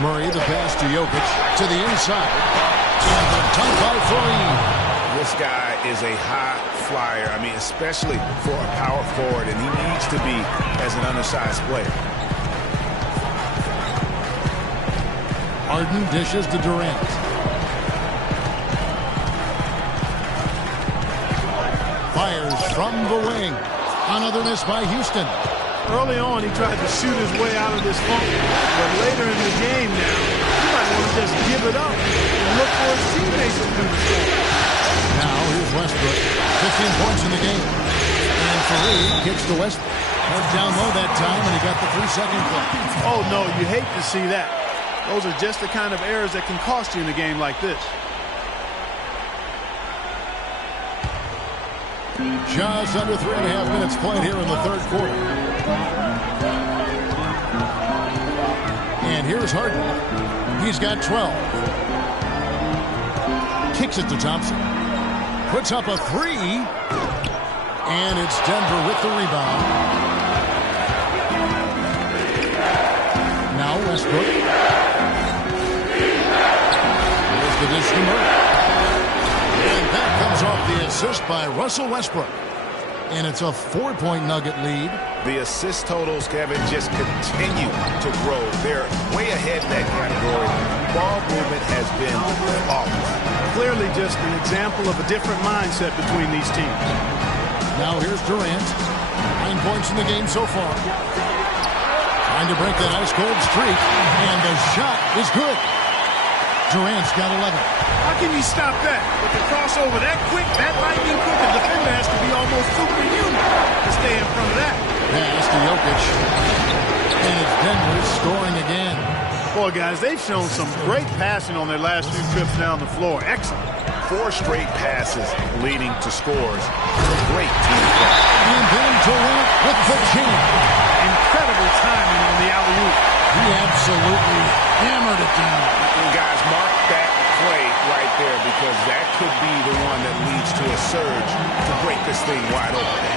Murray, the pass to Jokic, to the inside. And the dunk by Fareed. This guy is a high flyer. I mean, especially for a power forward, and he needs to be as an undersized player. Harden dishes to Durant. Fires from the wing. Another miss by Houston. Early on, he tried to shoot his way out of this funk, but later in the game now, he might want to just give it up and look for his teammates to do the score. Now, here's Westbrook. 15 points in the game. And Fareed kicks to Westbrook. Went down low that time, and he got the 3-second clock. Oh, no, you hate to see that. Those are just the kind of errors that can cost you in a game like this. Just under 3.5 minutes played here in the third quarter. And here's Harden. He's got 12. Kicks it to Thompson. Puts up a three. And it's Denver with the rebound. Now Westbrook. Here's the dish to Murray. And that comes off the assist by Russell Westbrook. And it's a 4-point Nugget lead. The assist totals, Kevin, just continue to grow. They're way ahead in that category. Ball movement has been flawless. Clearly just an example of a different mindset between these teams. Now here's Durant. 9 points in the game so far. Trying to break that ice-cold streak. And the shot is good. Durant's got 11. How can you stop that? With the crossover that quick, that lightning quick, the defender has to be almost superhuman to stay in front of that. Pass to Jokic. And it's Denver scoring again. Boy, guys, they've shown some great passing on their last few trips down the floor. Excellent. 4 straight passes leading to scores. Great team play. And then Durant with the jam. Incredible timing on the alley-oop. He absolutely hammered it down. And guys, mark that play right there because that could be the one that leads to a surge to break this thing wide open.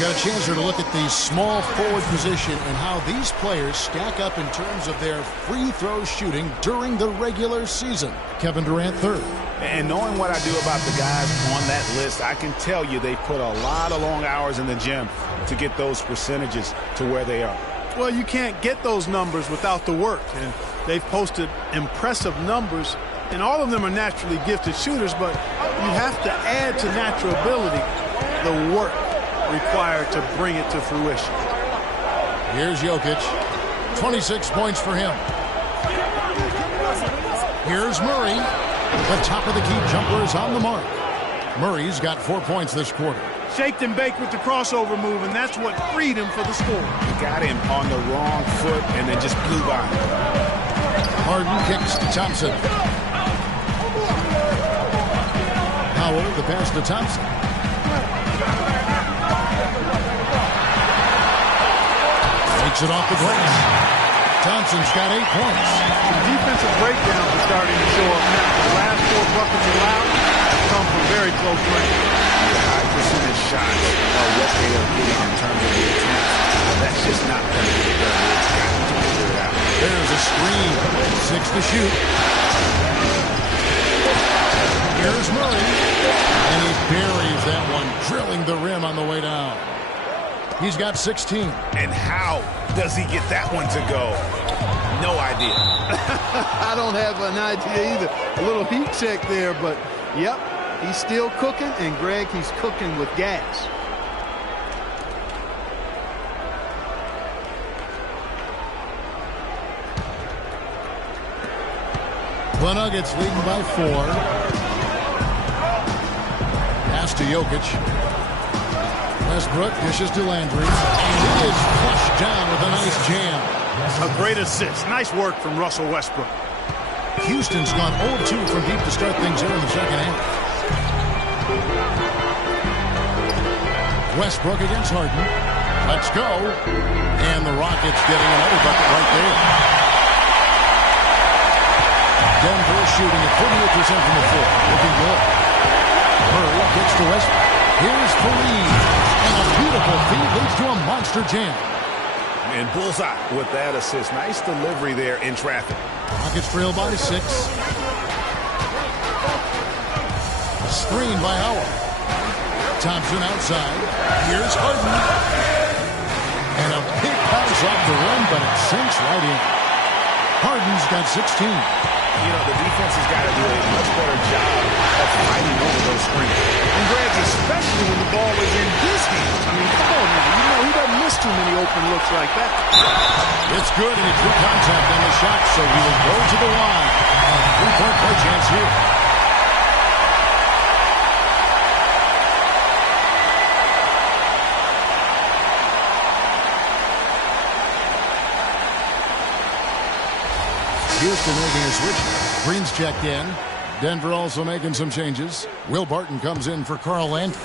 Got a chance here to look at the small forward position and how these players stack up in terms of their free throw shooting during the regular season. Kevin Durant third. And knowing what I do about the guys on that list, I can tell you they put a lot of long hours in the gym to get those percentages to where they are. Well, you can't get those numbers without the work, and they've posted impressive numbers, and all of them are naturally gifted shooters, but you have to add to natural ability the work required to bring it to fruition. Here's Jokic. 26 points for him. Here's Murray. The top of the key jumper is on the mark. Murray's got 4 points this quarter. Shaked and baked with the crossover move, and that's what freed him for the score. He got him on the wrong foot and then just blew by him. Harden kicks to Thompson. Howell, the pass to Thompson. Takes it off the glass. Thompson's got 8 points. The defensive breakdowns are starting to show up now. The last 4 buckets allowed have come from very close range. The high percentage shots are what they are getting in terms of the attempts. That's just not going to get done. It's got to figure it out. There's a screen. 6 to shoot. Here's Murray. And he buries that one, drilling the rim on the way down. He's got 16. And how does he get that one to go? No idea. I don't have an idea either. A little heat check there, but yep, he's still cooking, and Greg, he's cooking with gas. The Nuggets leading by 4. Pass to Jokic. Westbrook dishes to Landry. And he is flushed down with a nice jam. A great assist. Nice work from Russell Westbrook. Houston's gone 0-2 from deep to start things here in the second half. Westbrook against Harden. Let's go. And the Rockets getting another bucket right there. Denver shooting at 48% from the floor. Looking good. Murray kicks to Westbrook. Here's Fareed. And a beautiful feed leads to a monster jam. And bullseye with that assist. Nice delivery there in traffic. Rockets trail by 6. A screen by Howard. Thompson outside. Here's Harden. And a big pass off the rim, but it sinks right in. Harden's got 16. You know, the defense has got to do a much better job shots like that. It's good, and he drew contact on the shot, so he will go to the line. A 3-point play chance here. Houston making a switch. Green's checked in. Denver also making some changes. Will Barton comes in for Carl Landry.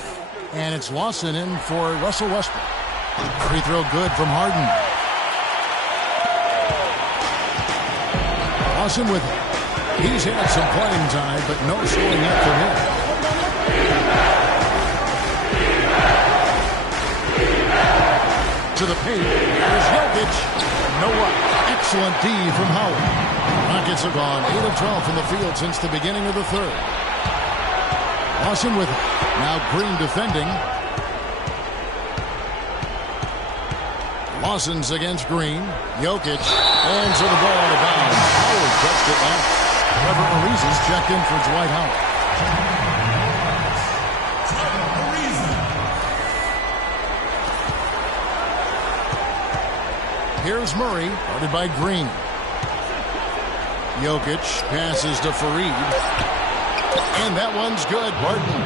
And it's Lawson in for Russell Westbrook. Free throw good from Harden. Lawson with it. He's had some playing time, but no showing up from him. To the paint. Here's Jokic. Noah. Excellent D from Howard. Rockets have gone 8 of 12 from the field since the beginning of the third. Lawson with it. Now Green defending. Lawson's against Green. Jokic hands the ball out of bounds. Howard touched it last. Trevor Ariza's checked in for Dwight Howard. Here's Murray, guarded by Green. Jokic passes to Fareed. And that one's good. Barton.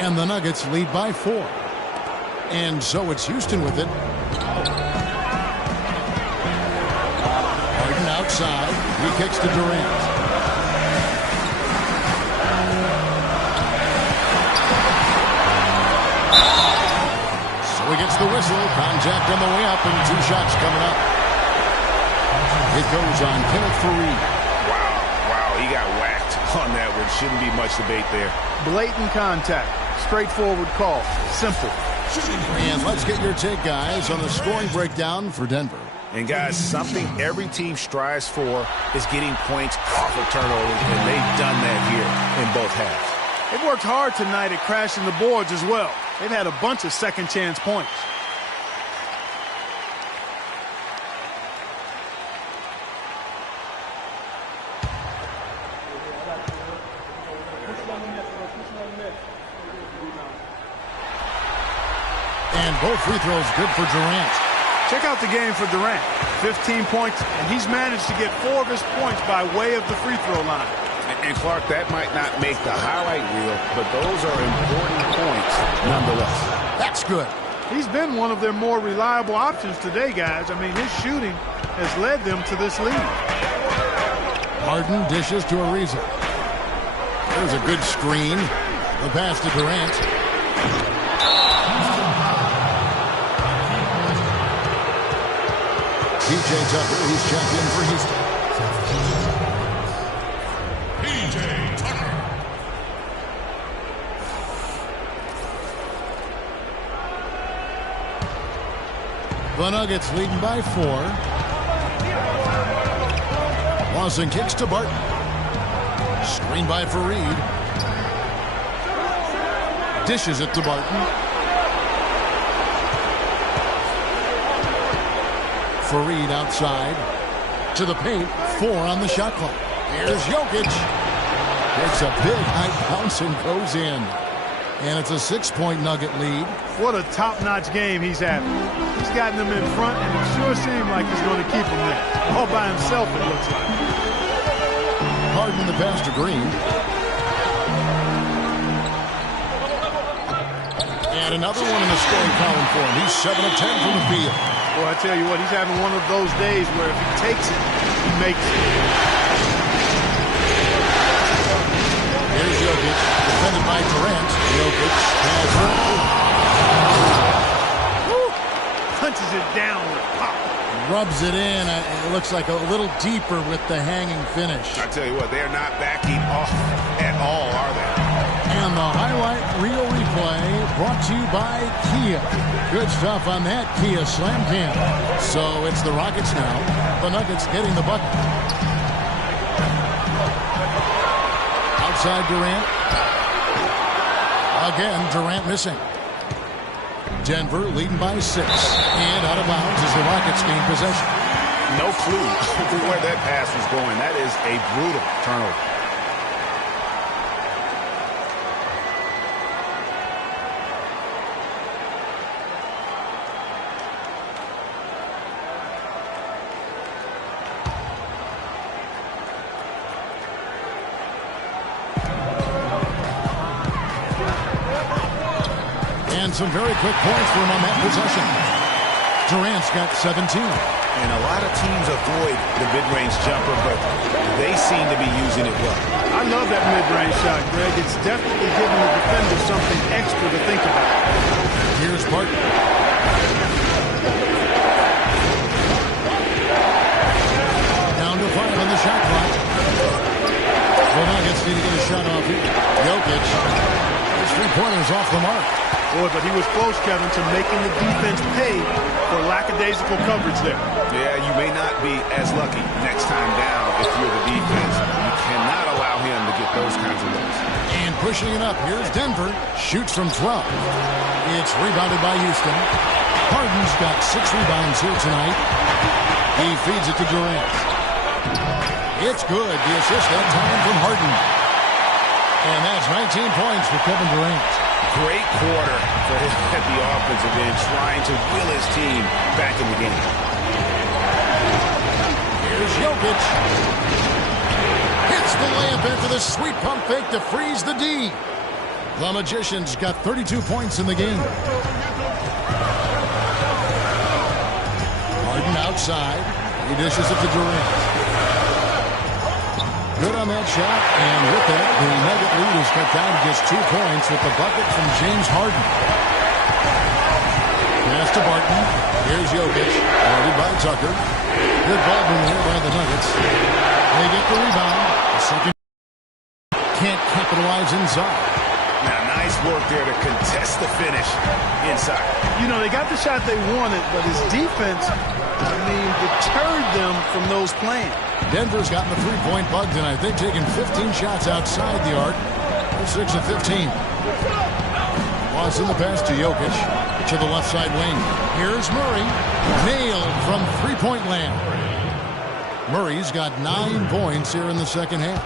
And the Nuggets lead by 4. And so it's Houston with it. Barton outside. He kicks to Durant. So he gets the whistle. Contact on the way up and 2 shots coming up. It goes on Kenneth Fareed. Wow, he got whacked on that one. Shouldn't be much debate there. Blatant contact. Straightforward call. Simple. And let's get your take, guys, on the scoring breakdown for Denver. And, guys, something every team strives for is getting points off of turnovers, and they've done that here in both halves. They've worked hard tonight at crashing the boards as well. They've had a bunch of second-chance points. And both free throws good for Durant. Check out the game for Durant. 15 points, and he's managed to get 4 of his points by way of the free throw line. And Clark, that might not make the highlight reel, but those are important points nonetheless. That's good. He's been one of their more reliable options today, guys. I mean, his shooting has led them to this lead. Harden dishes to Ariza. There's a good screen. The pass to Durant. P.J. Tucker, who's checked in for Houston. P.J. Tucker. The Nuggets leading by 4. Lawson kicks to Barton. Screen by Fareed. Dishes it to Barton. Fareed outside. To the paint. 4 on the shot clock. Here's Jokic. Takes a big high bounce and goes in. And it's a 6-point Nugget lead. What a top-notch game he's having. He's gotten them in front, and it sure seemed like he's going to keep them there. All by himself, it looks like. Harden the pass to Green. And another one in the scoring column for him. He's 7 of 10 from the field. Well, I tell you what, he's having one of those days where if he takes it, he makes it. Here's Jokic, defended by Durant. Jokic has punches it down with pop. Rubs it in. It looks like a little deeper with the hanging finish. I tell you what, they're not backing off at all, are they? And the highlight reel replay brought to you by Kia. Good stuff on that Kia Slam Cam. So it's the Rockets now. The Nuggets getting the bucket. Outside Durant. Again, Durant missing. Denver leading by 6. And out of bounds as the Rockets gain possession. No clue for where that pass was going. That is a brutal turnover. And some very quick points for him on that possession. Durant's got 17. And a lot of teams avoid the mid-range jumper, but they seem to be using it well. I love that mid-range shot, Greg. It's definitely giving the defender something extra to think about. Here's Barton. Down to 5 on the shot clock. The Nuggets need to get a shot off here. Jokic. His three-pointers off the mark. Boy, but he was close, Kevin, to making the defense pay for lackadaisical coverage there. Yeah, you may not be as lucky next time down if you're the defense. You cannot allow him to get those kinds of looks. And pushing it up, here's Denver. Shoots from 12. It's rebounded by Houston. Harden's got 6 rebounds here tonight. He feeds it to Durant. It's good. The assist that time from Harden. And that's 19 points for Kevin Durant. Great quarter for him at the offensive end, trying to will his team back in the game. Here's Jokic. Hits the layup after the sweet pump fake to freeze the D. The Magicians got 32 points in the game. Harden outside. He dishes it to Durant. Good on that shot, and with that, the Nugget lead is cut down to just 2 points with the bucket from James Harden. Pass to Barton. Here's Jokic, guarded by Tucker. Good ball movement here by the Nuggets. They get the rebound. The second can't capitalize inside. Now, nice work there to contest the finish inside. You know, they got the shot they wanted, but his defense, deterred them from those plans. Denver's gotten the three-point bug tonight. They've taken 15 shots outside the arc. They're 6 of 15. Loss in the pass to Jokic to the left side wing. Here's Murray. Nailed from three-point land. Murray's got 9 points here in the second half.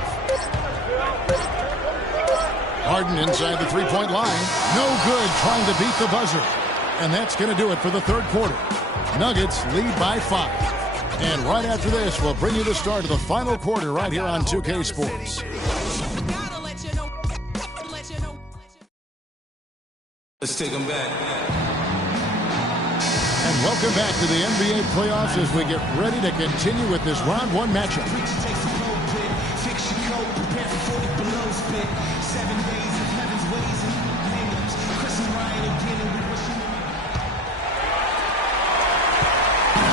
Harden inside the three-point line. No good trying to beat the buzzer. And that's going to do it for the third quarter. Nuggets lead by 5. And right after this, we'll bring you the start of the final quarter right here on 2K Sports. Let's take them back. And welcome back to the NBA playoffs as we get ready to continue with this round 1 matchup.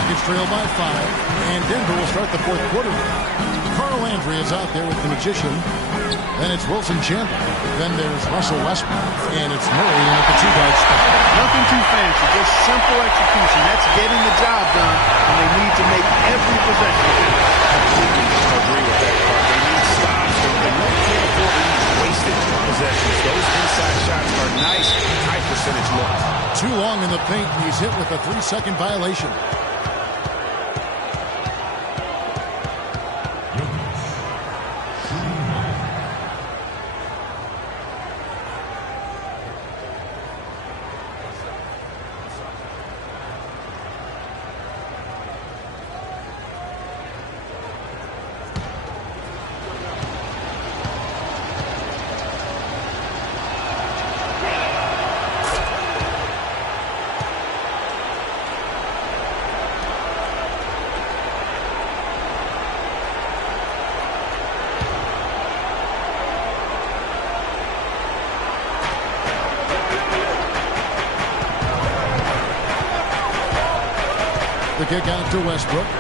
Nuggets trail by 5, and Denver will start the fourth quarter. Carl Landry is out there with the Magician. Then it's Wilson Chandler. Then there's Russell Westbrook, and it's Murray in at the 2-guard spot. Nothing too fancy, just simple execution. That's getting the job done, and they need to make every possession count. I agree with that part. They need stops. They can't afford to use wasted possessions. Those inside shots are nice, high percentage looks. Too long in the paint, and he's hit with a 3-second violation. The kick out to Westbrook. A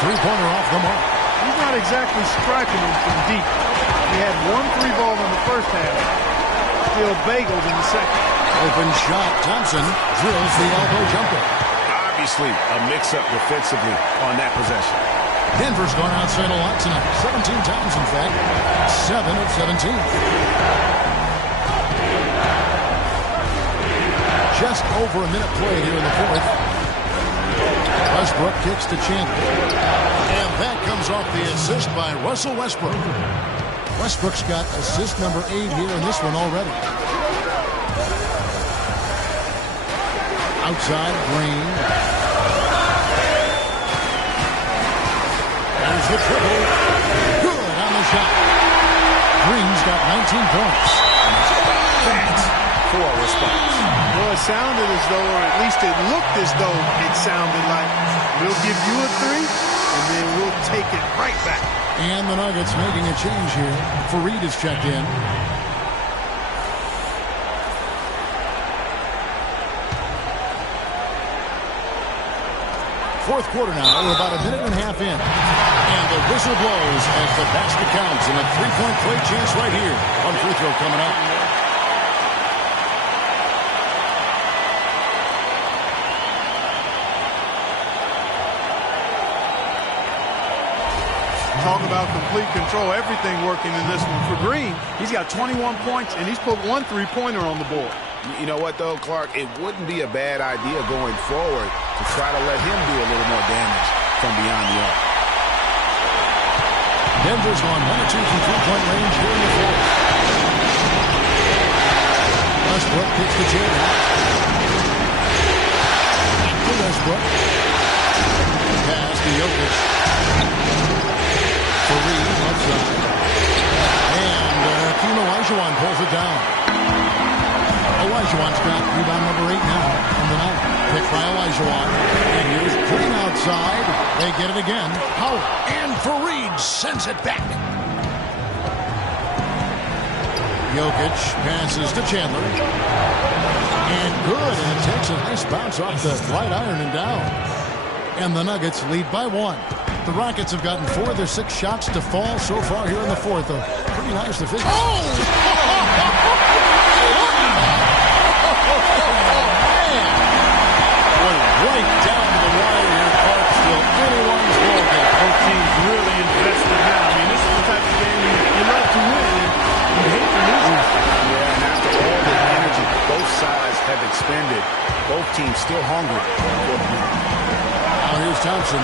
three-pointer off the mark. He's not exactly striking him from deep. He had 1 3-ball in the first half. Still bageled in the second. Open shot. Thompson drills the elbow jumper. Obviously a mix-up defensively on that possession. Denver's gone outside a lot tonight. 17 times, in fact. 7 of 17. Just over a minute played here in the fourth. Westbrook kicks to Chandler. And that comes off the assist by Russell Westbrook. Westbrook's got assist number 8 here in this one already. Outside, Green. There's the triple. Good on the shot. Green's got 19 points. That for a response. Well, it sounded as though, or at least it looked as though it sounded like, we'll give you a 3, and then we'll take it right back. And the Nuggets making a change here. Fareed is checked in. Fourth quarter now. We're about a minute and a half in. And the whistle blows as the basket counts. And a three-point play chance right here. One free throw coming up. Talk about complete control. Everything working in this one. For Green, he's got 21 points, and he's put 1 3-pointer on the board. You know what, though, Clark? It wouldn't be a bad idea going forward to try to let him do a little more damage from beyond the arc. Denver's gone 1 or 2 from three-point range here in the fourth. Westbrook kicks the chair out. To Westbrook. Pass to Jokic. Fareed left side. And Hakeem Olajuwon pulls it down. Olajuwon's got rebound number 8 now on the night. Picked by Olajuwon. And here's Green outside. They get it again. Howard. And Fareed sends it back. Jokic passes to Chandler. And good. And it takes a nice bounce off the right iron and down. And the Nuggets lead by 1. The Rockets have gotten 4 of their 6 shots to fall so far here in the fourth. A pretty nice efficiency. Oh, man. Went right down to the wire here. Clark, still anyone's ball game. Both teams really invested now. I mean, this is the type of game you love to win. You hate to lose it. Yeah, and after all the energy both sides have expended, both teams still hungry for the win. Now here's Thompson.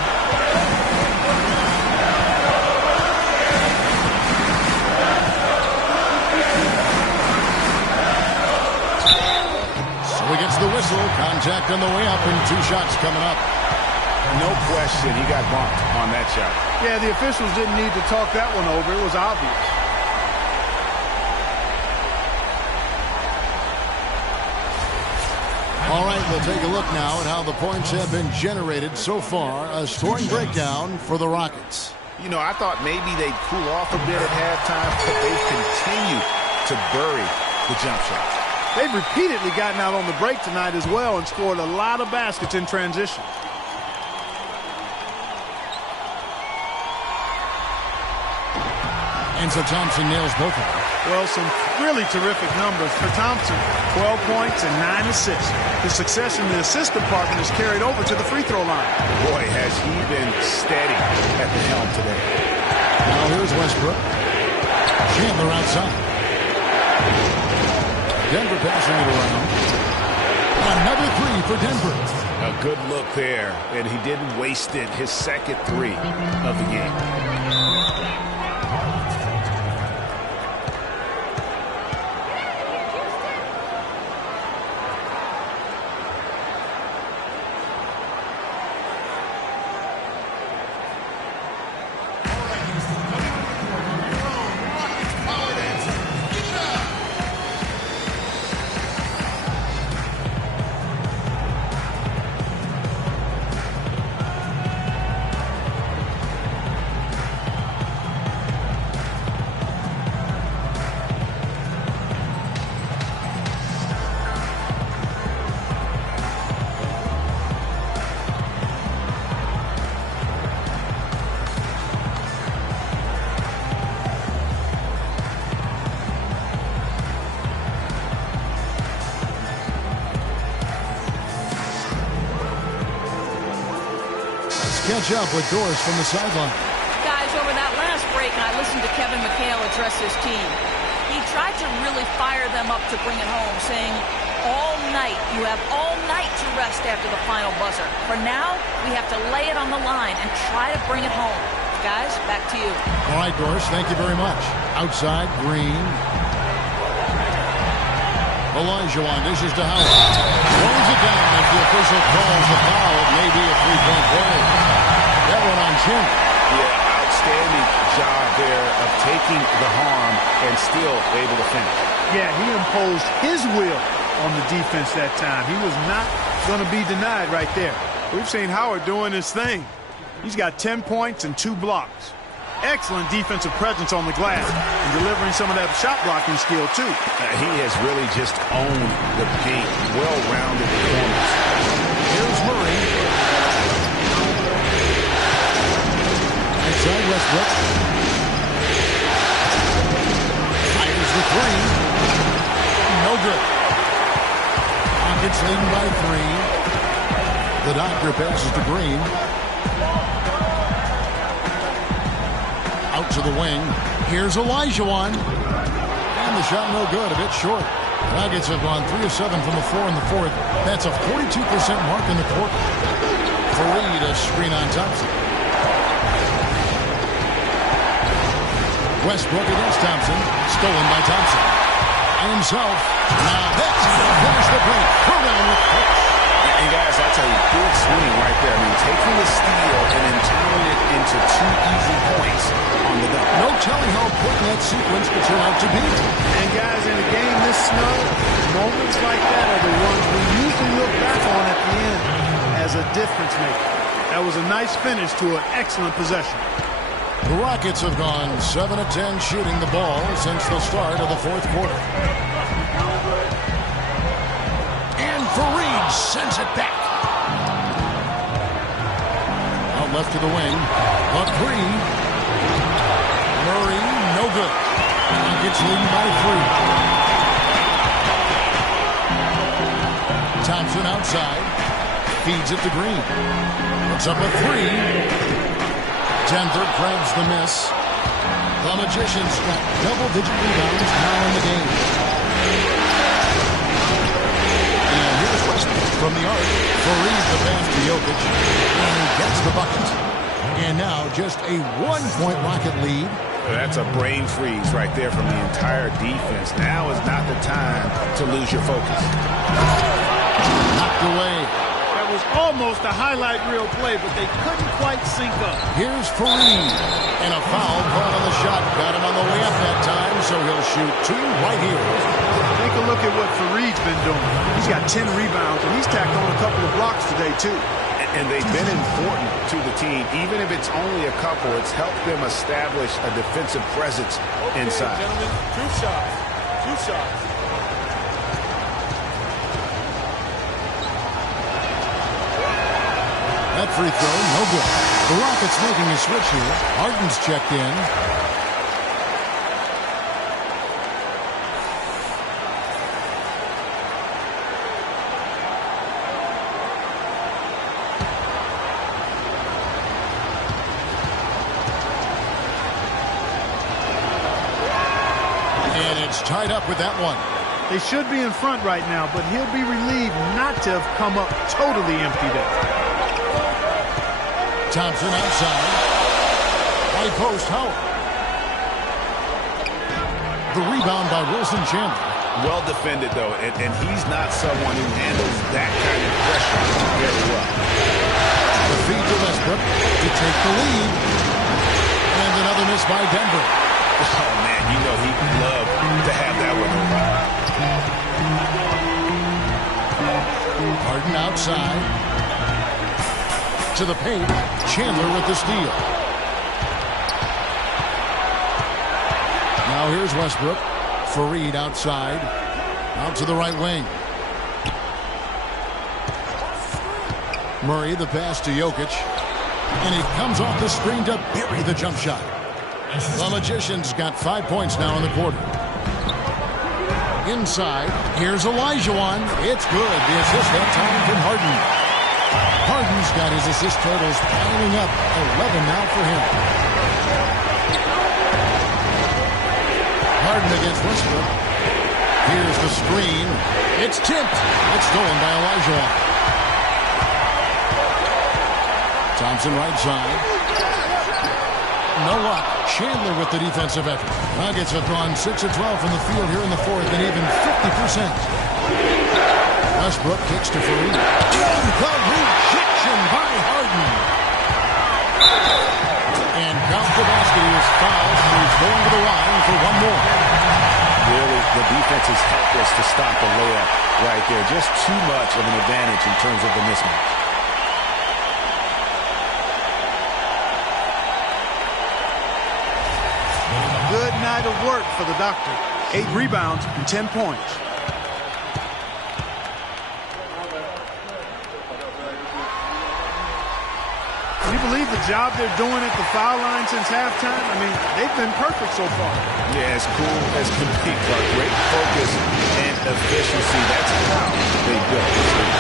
So he gets the whistle. Contact on the way up and 2 shots coming up. No question, he got bumped on that shot. Yeah, the officials didn't need to talk that one over. It was obvious. All right, we'll take a look now at how the points have been generated so far. A scoring breakdown for the Rockets. You know, I thought maybe they'd cool off a bit at halftime, but they've continued to bury the jump shots. They've repeatedly gotten out on the break tonight as well and scored a lot of baskets in transition. And so Thompson nails both of them. Well, some really terrific numbers for Thompson. 12 points and 9 assists. His success in the assist department is carried over to the free throw line. Boy, has he been steady at the helm today. Now here's Westbrook. Chandler outside. Denver passing it around. Another 3 for Denver. A good look there, and he didn't waste it. His second 3 of the game. Catch up with Doris from the sideline. Guys, over that last break, I listened to Kevin McHale address his team. He tried to really fire them up to bring it home, saying, all night, you have all night to rest after the final buzzer. For now, we have to lay it on the line and try to bring it home. Guys, back to you. All right, Doris, thank you very much. Outside, Green. Olajuwon dishes to Howard. Throws it down. If the official calls the foul, it may be a 3-point play. That one on Chin. Yeah, outstanding job there of taking the harm and still able to finish. Yeah, he imposed his will on the defense that time. He was not going to be denied right there. We've seen Howard doing his thing. He's got 10 points and 2 blocks. Excellent defensive presence on the glass and delivering some of that shot blocking skill, too. He has really just owned the paint, well-rounded performance. Here's Murray. Inside Westbrook. Fires the 3. No good. Rockets leading by 3. The doctor passes to Green. Out to the wing. Here's Olajuwon. And the shot no good, a bit short. Nuggets have gone 3 of 7 from the floor in the fourth. That's a 42% mark in the quarter. Fareed, a screen on Thompson. Westbrook against Thompson. Stolen by Thompson. And himself. Now that's going to finish the break. Throwdown with Coach. And guys, I tell you, big swing right there. I mean, taking the steal and then turning it into 2 easy points on the dunk. No telling how important that sequence could turn out to be. And guys, in a game this snug, moments like that are the ones we usually look back on at the end as a difference maker. That was a nice finish to an excellent possession. The Rockets have gone 7 of 10 shooting the ball since the start of the fourth quarter. And Fareed sends it back. Out left to the wing. A 3. Murray, no good. Rockets leading by 3. Thompson outside. Feeds it to Green. Puts up a 3. Denver grabs the miss. The Magicians got double-digit rebounds now in the game. And here's Westbrook from the arc. Fareed the pass to Jokic. And he gets the bucket. And now just a 1-point Rocket lead. That's a brain freeze right there from the entire defense. Now is not the time to lose your focus. Knocked away. Was almost a highlight reel play, but they couldn't quite sync up. Here's Fareed. And a foul caught on the shot. Got him on the way up that time, so he'll shoot 2 right here. Take a look at what Fareed's been doing. He's got 10 rebounds, and he's tacked on a couple of blocks today, too. And they've been important to the team. Even if it's only a couple, it's helped them establish a defensive presence inside. Gentlemen, 2 shots. 2 shots. That free throw, no good. The Rockets making a switch here. Harden's checked in. And it's tied up with that one. They should be in front right now, but he'll be relieved not to have come up totally empty there. Thompson outside. High post, Howard. The rebound by Wilson Chandler. Well defended, though, and he's not someone who handles that kind of pressure very well. The feed to Westbrook to take the lead. And another miss by Denver. Oh, man, you know he'd love to have that one over. Harden outside. To the paint. Chandler with the steal. Now here's Westbrook. Fareed outside. Out to the right wing. Murray the pass to Jokic. And he comes off the screen to bury the jump shot. The Magicians got 5 points now in the quarter. Inside. Here's Olajuwon. It's good. The assist that time from Harden. Harden's got his assist totals piling up. 11 now for him. Harden against Westbrook. Here's the screen. It's tipped. It's stolen by Olajuwon. Thompson right side. No luck. Chandler with the defensive effort. Nuggets have gone 6 of 12 from the field here in the fourth and even 50%. Westbrook kicks to Fareed. And the rejection by Harden. And count the basket. He is fouled, and he's going to the line for one more. The defense is helpless to stop a layup right there. Just too much of an advantage in terms of the mismatch. Good night of work for the doctor. 8 rebounds and 10 points. You believe the job they're doing at the foul line since halftime? I mean, they've been perfect so far. Yeah, as cool as can be, Clark. Great focus and efficiency. That's how they built this league.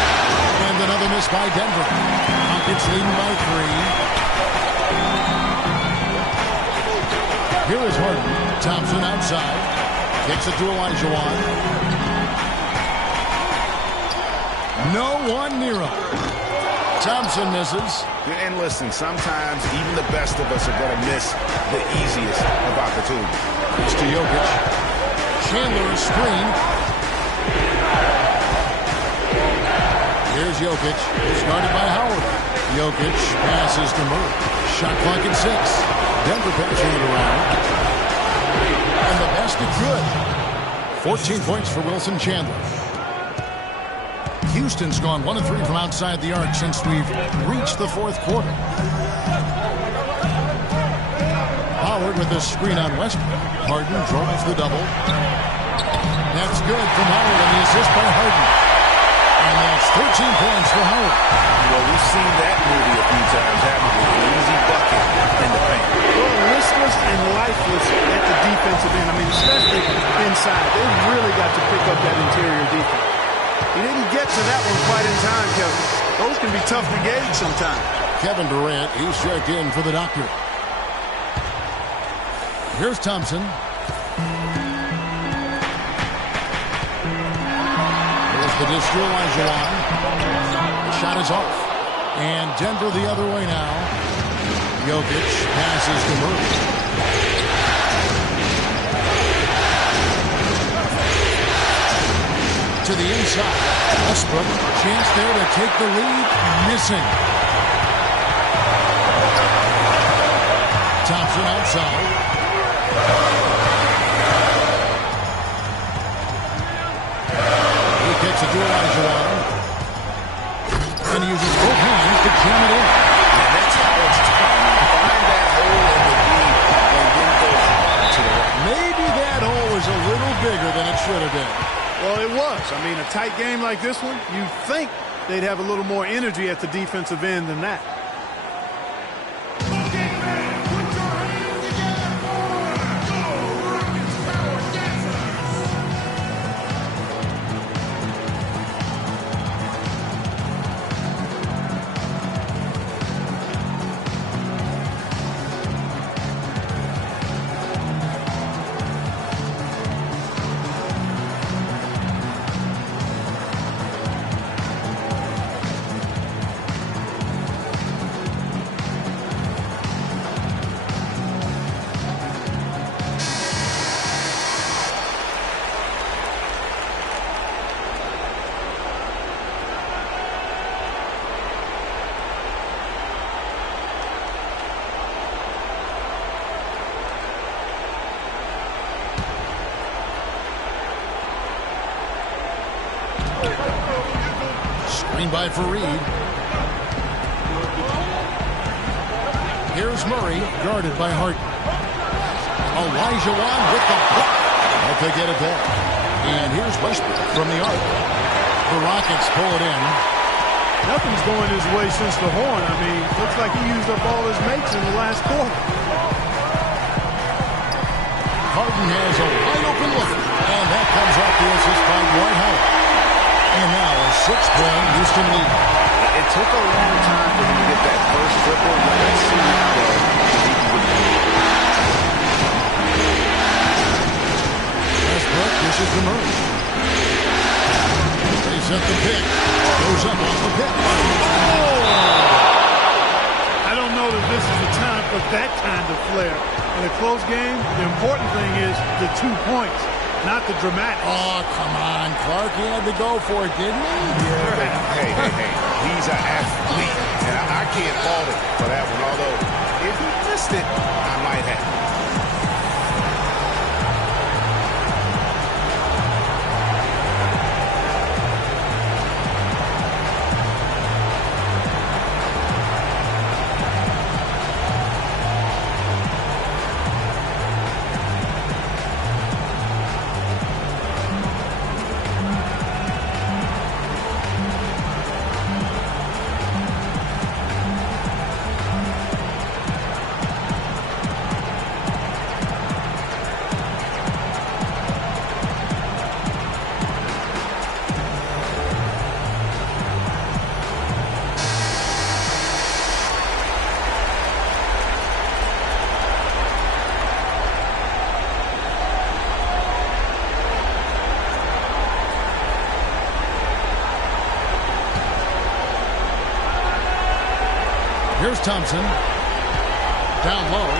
And another miss by Denver. Rockets leading by 3. Here is Harden. Thompson outside. Kicks it to Elijah Wan. No one near him. Thompson misses. And listen, sometimes even the best of us are going to miss the easiest of opportunities. It's to Jokic. Chandler a screen. Here's Jokic. Started by Howard. Jokic passes to Murray. Shot clock at 6. Denver passing it around. And the basket good. 14 points for Wilson Chandler. Houston's gone 1 of 3 from outside the arc since we've reached the 4th quarter. Howard with a screen on Westbrook. Harden draws the double. That's good from Howard, and the assist by Harden. And that's 13 points for Howard. Well, we've seen that movie a few times, haven't we? An easy bucket in the paint. Well, listless and lifeless at the defensive end. I mean, especially inside. They've really got to pick up that interior defense. He didn't get to that one quite in time, Kevin. Those can be tough to gauge sometimes. Kevin Durant, he's checked in for the doctor. Here's Thompson. Here's the dish to Elijah Wan. The shot is off. And Denver the other way now. Jokic passes to Murray. To the inside. Westbrook, chance there to take the lead. Missing. Thompson outside. He kicks it to Elijah Wan. And he uses both hands to jam it in. And that's how it's done. Find that hole in the deep and then go hard to the right. Maybe that hole was a little bigger than it should have been. Well, it was. I mean, a tight game like this one, you'd think they'd have a little more energy at the defensive end than that. By Fareed. Here's Murray, guarded by Harden. Elijah Wan with the block. But they get it back. And here's Westbrook from the arc. The Rockets pull it in. Nothing's going his way since the horn. I mean, looks like he used up all his mates in the last quarter. Harden has a wide open look. And that comes off the assist by Dwight Howard. And now a 6-point Houston lead. It took a long time for him to get that first triple. Let's see now, though, if he can get it. Westbrook dishes to Murray. They set the pick. Goes up off the pick. Oh! I don't know that this is the time for that kind of flair. In a close game, the important thing is the 2 points. Not the dramatic. Oh, come on, Clark. He had to go for it, didn't he? Yeah. Hey. He's an athlete, and I can't fault him for that one. Although, if he missed it, I might have. Here's Thompson. Down low.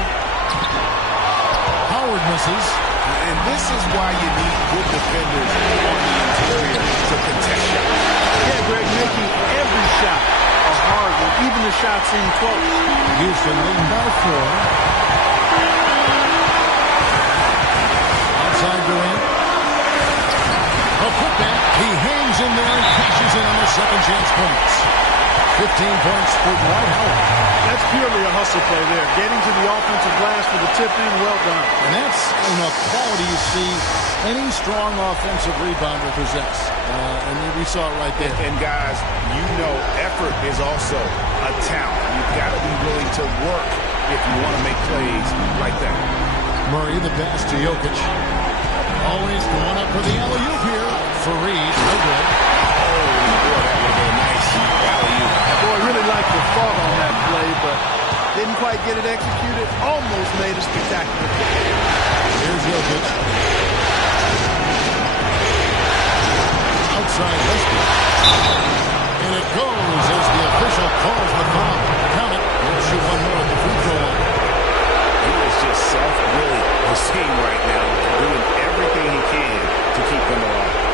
Howard misses. And this is why you need good defenders on the interior to contest shots. Yeah, Greg, making every shot a hard one, even the shots seem close. Houston leading by 4. Outside Durant. A putback. He hangs in there and cashes in on the second chance points. 15 points for Dwight Howard. That's purely a hustle play there. Getting to the offensive glass for the tip-in, well done. And that's a quality you see any strong offensive rebounder possess. And we saw it right there. And guys, you know effort is also a talent. You've got to be willing to work if you want to make plays like that. Murray, the pass to Jokic. Always going up for the alley-oop here. Fareed, no good. Oh, boy, that would have been a nice alley-oop. Boy, really liked the thought on that play, but didn't quite get it executed. Almost made a spectacular play. Here's Jokic. Outside Westbrook. And it goes as the official calls the foul. Count it. He'll shoot one more at the free throw line. He is just self-willing his team right now, doing everything he can to keep them alive.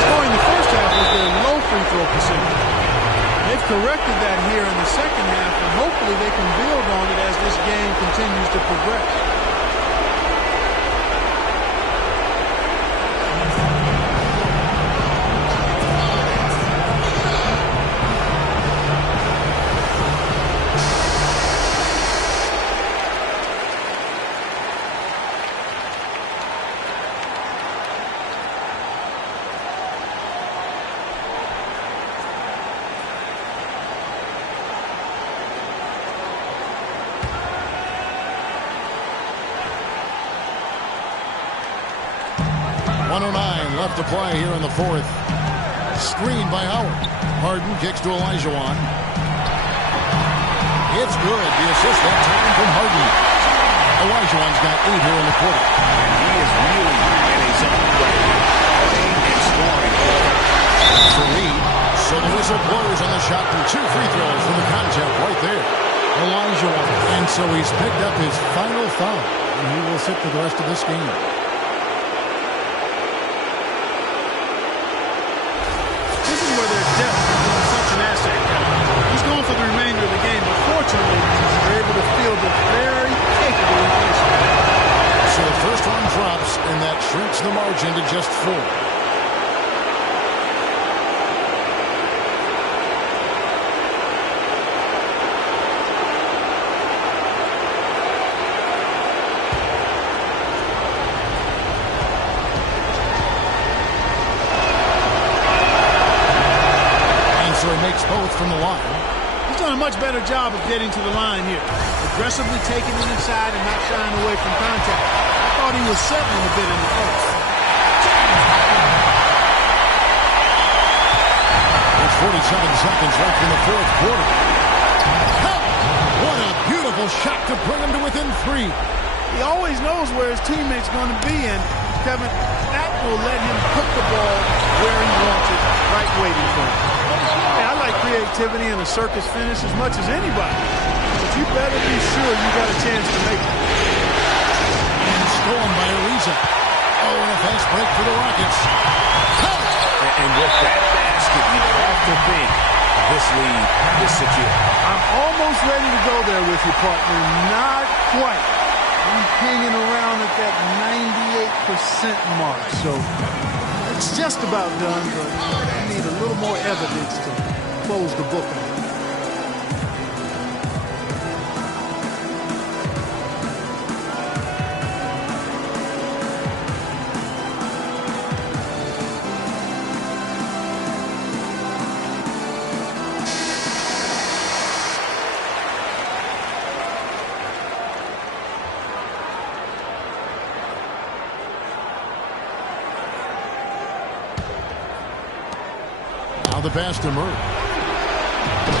Scoring the first half was their low free throw percentage. They've corrected that here in the second half, and hopefully they can build on it as this game continues to progress. Left to play here in the fourth. Screen by Howard. Harden kicks to Olajuwon. It's good. The assist that time from Harden. Olajuwon's got 8 here in the quarter. And he is really in a zone right now. Playing and scoring. Fareed. So the whistle blows on the shot from 2 free throws from the contact right there. Olajuwon. And so he's picked up his final foul. And he will sit for the rest of this game. He's going for the remainder of the game, but fortunately, they're able to field a very capable replacement. So the first one drops, and that shrinks the margin to just 4. Makes both from the line. He's done a much better job of getting to the line here. Aggressively taking it inside and not shying away from contact. I thought he was settling a bit in the post. There's 47 seconds left in the fourth quarter. Oh, what a beautiful shot to bring him to within 3. He always knows where his teammate's going to be, and Kevin, that will let him put the ball where he wants it, right waiting for him. I like creativity and a circus finish as much as anybody. But you better be sure you got a chance to make it. And stolen by Ariza. Oh, and a fast break for the Rockets. Oh! And with that basket, you have to think this lead is secure. I'm almost ready to go there with you, partner. Not quite. I'm hanging around at that 98% mark. So it's just about done, but I need a little more evidence to close the book on it. The pass to Murray.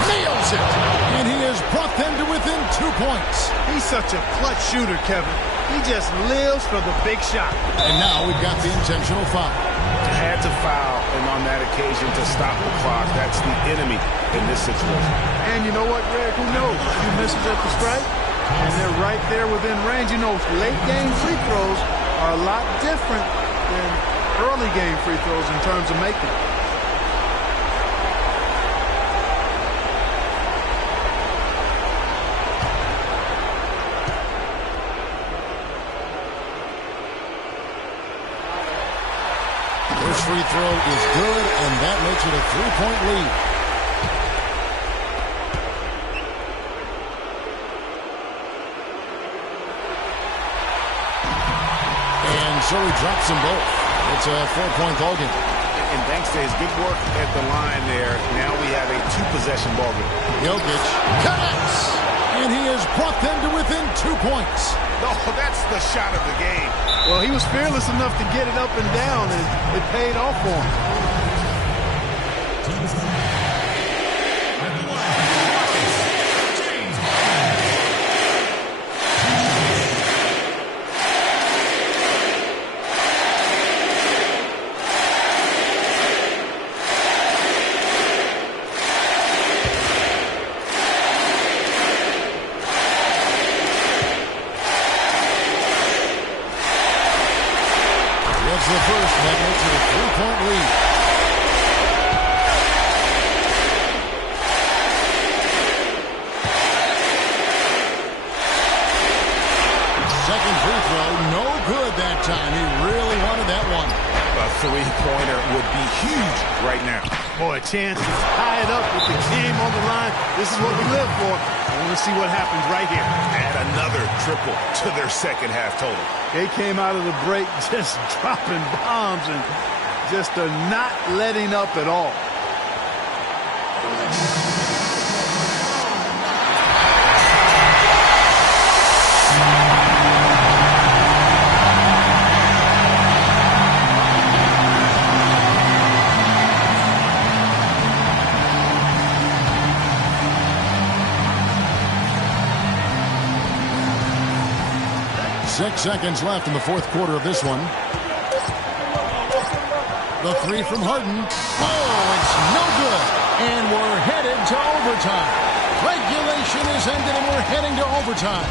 Nails it. And he has brought them to within 2 points. He's such a clutch shooter, Kevin. He just lives for the big shot. And now we've got the intentional foul. Had to foul, and on that occasion to stop the clock. That's the enemy in this situation. And you know what, Greg? Who knows? A few misses at the strike, and they're right there within range. You know, late-game free throws are a lot different than early-game free throws in terms of making. This free throw is good, and that makes it a 3-point lead. And so he drops them both. It's a 4-point ball game. And thanks to his good work at the line there, now we have a 2-possession ball game. Jokic connects, and he has brought them to within 2 points. Oh, that's the shot of the game. Well, he was fearless enough to get it up and down, and it paid off for him. The first, that makes it a 3-point lead. Second free throw, no good that time. He really wanted that one. A three-pointer would be huge right now. Boy, a chance to tie it up with the game on the line. This is what we live for. I want to see what happens right here. Add another triple to their second half total. They came out of the break just dropping bombs and just not letting up at all. Six seconds left in the fourth quarter of this one. The three from Harden. Oh, it's no good. And we're headed to overtime. Regulation is ended and we're heading to overtime.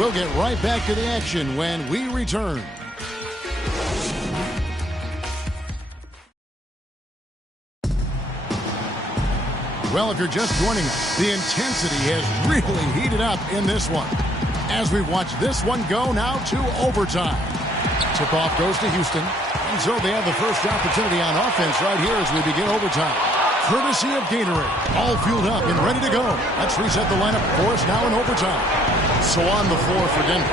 We'll get right back to the action when we return. Well, if you're just joining us, the intensity has really heated up in this one. As we watch this one go now to overtime. Tip-off goes to Houston. And so they have the first opportunity on offense right here as we begin overtime. Courtesy of Gatorade. All fueled up and ready to go. Let's reset the lineup for us now in overtime. So on the floor for Denver,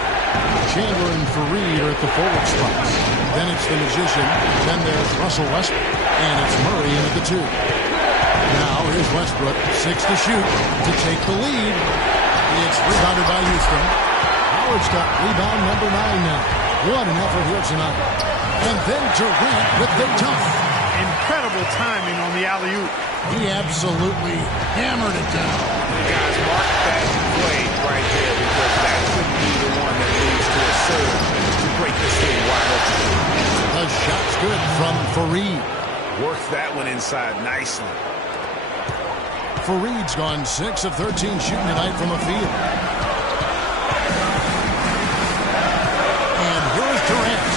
Chandler and Fareed are at the forward spots. Then it's the Magician. Then there's Russell Westbrook. And it's Murray in at the 2. Now here's Westbrook. 6 to shoot to take the lead. It's rebounded by Houston. Howard's got rebound number 9 now. What an effort here tonight. And then Durant with the dunk. Incredible timing on the alley-oop. He absolutely hammered it down. Guys, mark that play right there because that could be the one that leads to a serve to break this thing wide open. The shot's good from Fareed. Worked that one inside nicely. Fareed's gone 6 of 13 shooting tonight from the field. And here's Durant.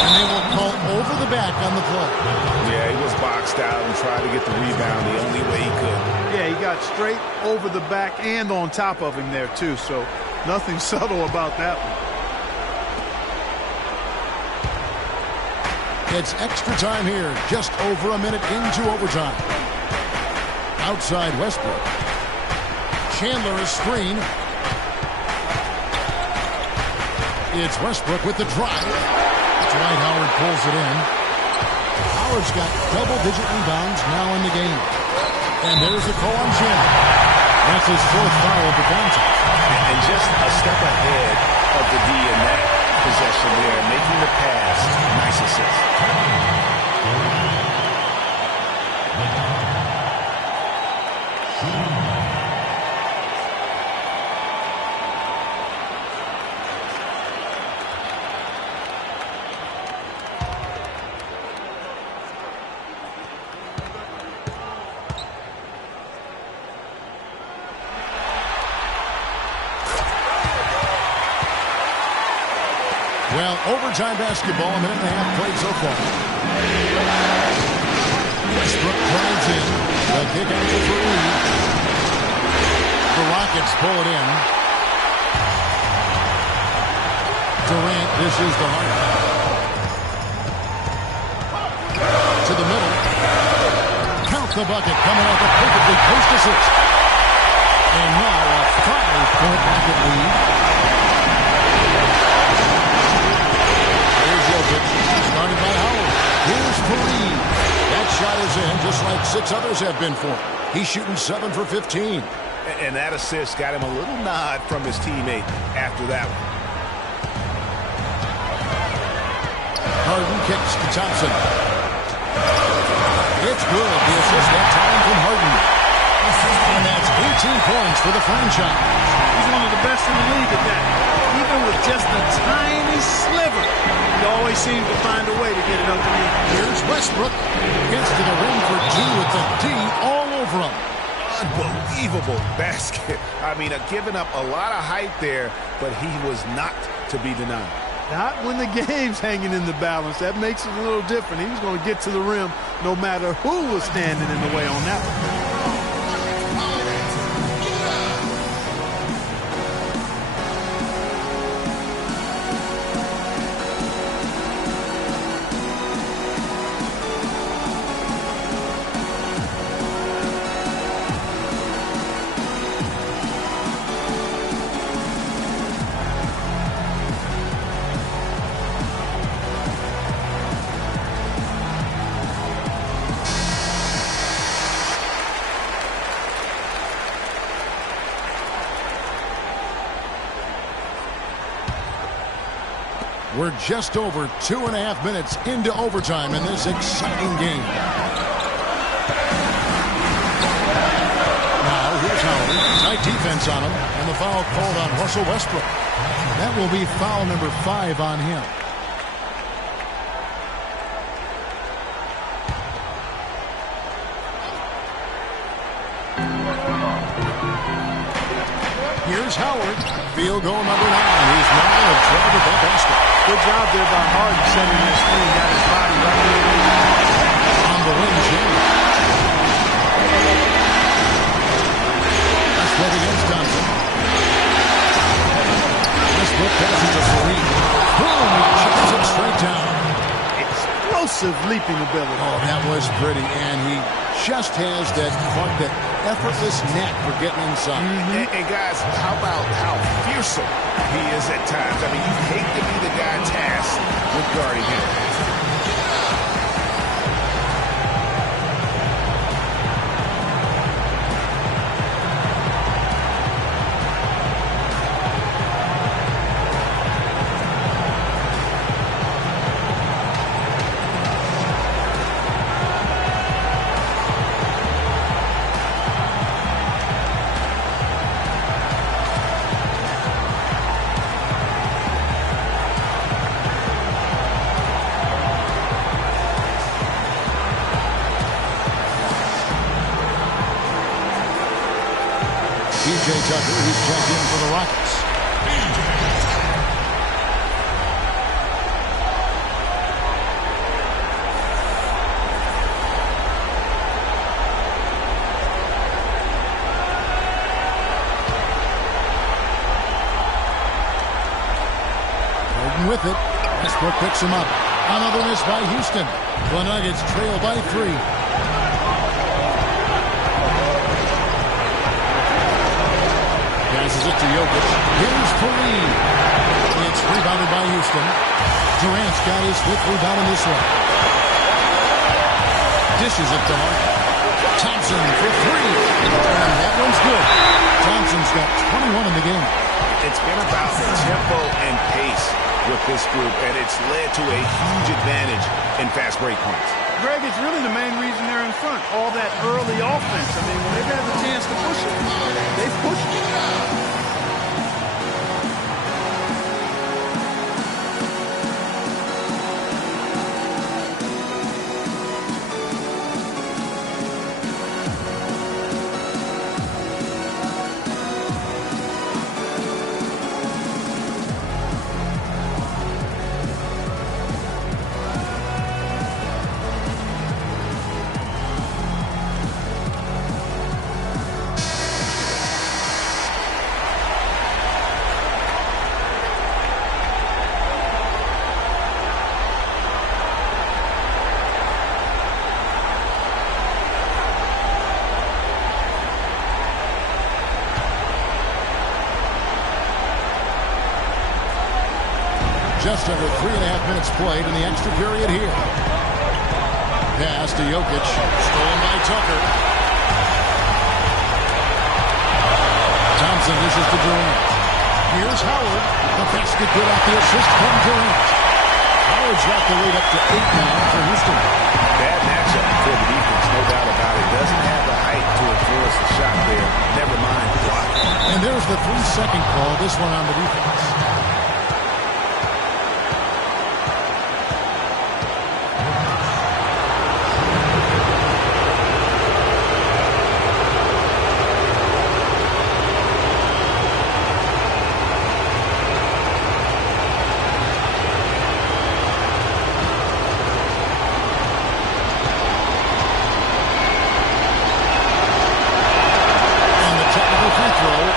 And they will call over the back on the play. Yeah, he was boxed out and tried to get the rebound the only way he could. Yeah, he got straight over the back and on top of him there, too. So nothing subtle about that one. It's extra time here, just over a minute into overtime. Outside Westbrook. Chandler is screen. It's Westbrook with the drive. Dwight Howard pulls it in. Howard's got double-digit rebounds now in the game. And there's the call on Chandler. That's his 4th foul of the contest. And just a step ahead of the D in that possession there, making the pass. Nice assist. Overtime basketball, a minute and a half played so far. Westbrook drives in. The kick out to Fareed. The Rockets pull it in. Durant dishes to Harden. To the middle. Count the bucket coming off a perfectly post assist. And now a 5-point Rocket lead. Here's Jokic, started by Howard. Here's Fareed. That shot is in, just like 6 others have been for him. He's shooting 7 for 15. And that assist got him a little nod from his teammate after that one. Harden kicks to Thompson. It's good. The assist that time from Harden. And that's 18 points for the franchise. He's one of the best in the league at that. Even with just a tiny sliver, he always seems to find a way to get it underneath. Here's Westbrook. Gets to the rim for 2 with the D all over him. Unbelievable basket. I mean, giving up a lot of height there, but he was not to be denied. Not when the game's hanging in the balance. That makes it a little different. He was going to get to the rim no matter who was standing in the way on that one. We're just over 2.5 minutes into overtime in this exciting game. Now here's Howard. Tight defense on him. And the foul called on Russell Westbrook. That will be foul number 5 on him. Here's Howard. Field goal number 9. He's now in trouble with that basket. Good job there by Harden setting that screen. Got his body right there. On the wing, James. Westbrook against Thompson. Westbrook passes to Fareed. Boom! He chips it straight down. Explosive leaping ability. Oh, that was pretty. And he just has that effortless knack for getting inside. And guys, how about how fearsome he is at times? I mean, you hate to be the guy tasked with guarding him. P.J. Tucker, he's checked in for the Rockets. Harden with it. Westbrook picks him up. Another miss by Houston. The Nuggets trail by 3. Passes it to Jokic. Here's Fareed. It's rebounded by Houston. Durant's got his 5th rebound in this one. Dishes it to Harden. Thompson for 3. And that one's good. Thompson's got 21 in the game. It's been about tempo and pace with this group, and it's led to a huge advantage in fast break points. Greg, it's really the main reason they're in front. All that early offense. I mean, when they've had the chance to push it, they've pushed it. Just under 3.5 minutes played in the extra period here. Pass to Jokic. Stolen by Tucker. Thompson dishes to Durant. Here's Howard. The basket good off the assist from Durant. Howard's got the lead up to 8 now for Houston. Bad matchup for the defense, no doubt about it. Doesn't have the height to enforce the shot there. Never mind the block. And there's the 3-second call. This one on the defense.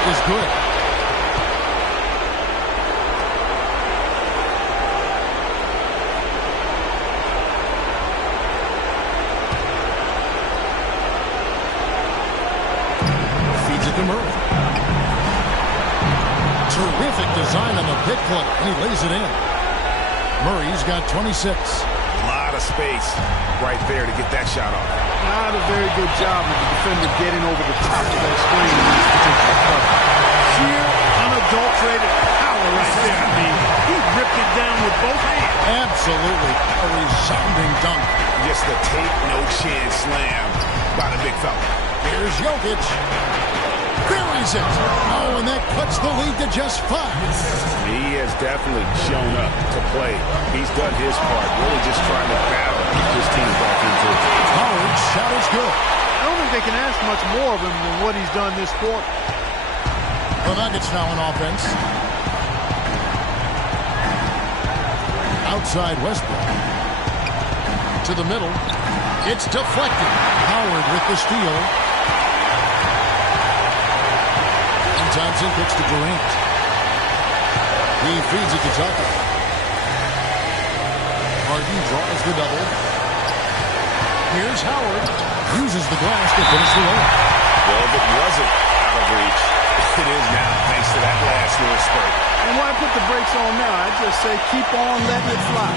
Is good. Feeds it to Murray. Terrific design on the pick play, and he lays it in. Murray's got 26. A lot of space right there to get that shot off. Not a very good job of the defender getting over the top of that screen in this particular cover. Sheer, unadulterated power right there. I mean, he ripped it down with both hands. Absolutely. A resounding dunk. Just the take no chance slam by the big fella. Here's Jokic. Buries it. Oh, and that cuts the lead to just 5. He has definitely shown up to play. He's done his part, really just trying to battle his team back into it. Howard's shot is good. I don't think they can ask much more of him than what he's done this quarter. The Nuggets now on offense. Outside Westbrook. To the middle. It's deflected. Howard with the steal. And Thompson kicks to Durant. He feeds it to Tucker. Harden draws the double. Here's Howard. Uses the glass to finish the layup. Well, if it wasn't out of reach, it is now, thanks to that last little spurt. And why put the brakes on now? I just say keep on letting it fly.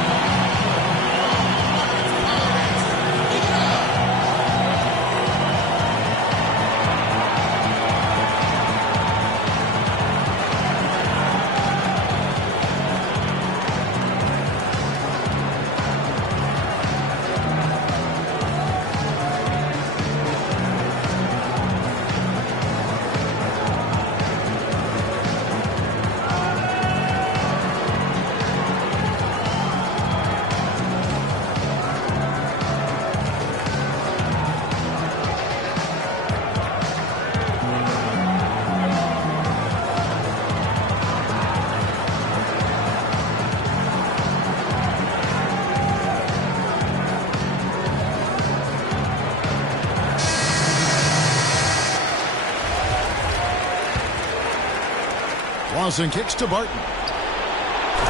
Lawson kicks to Barton.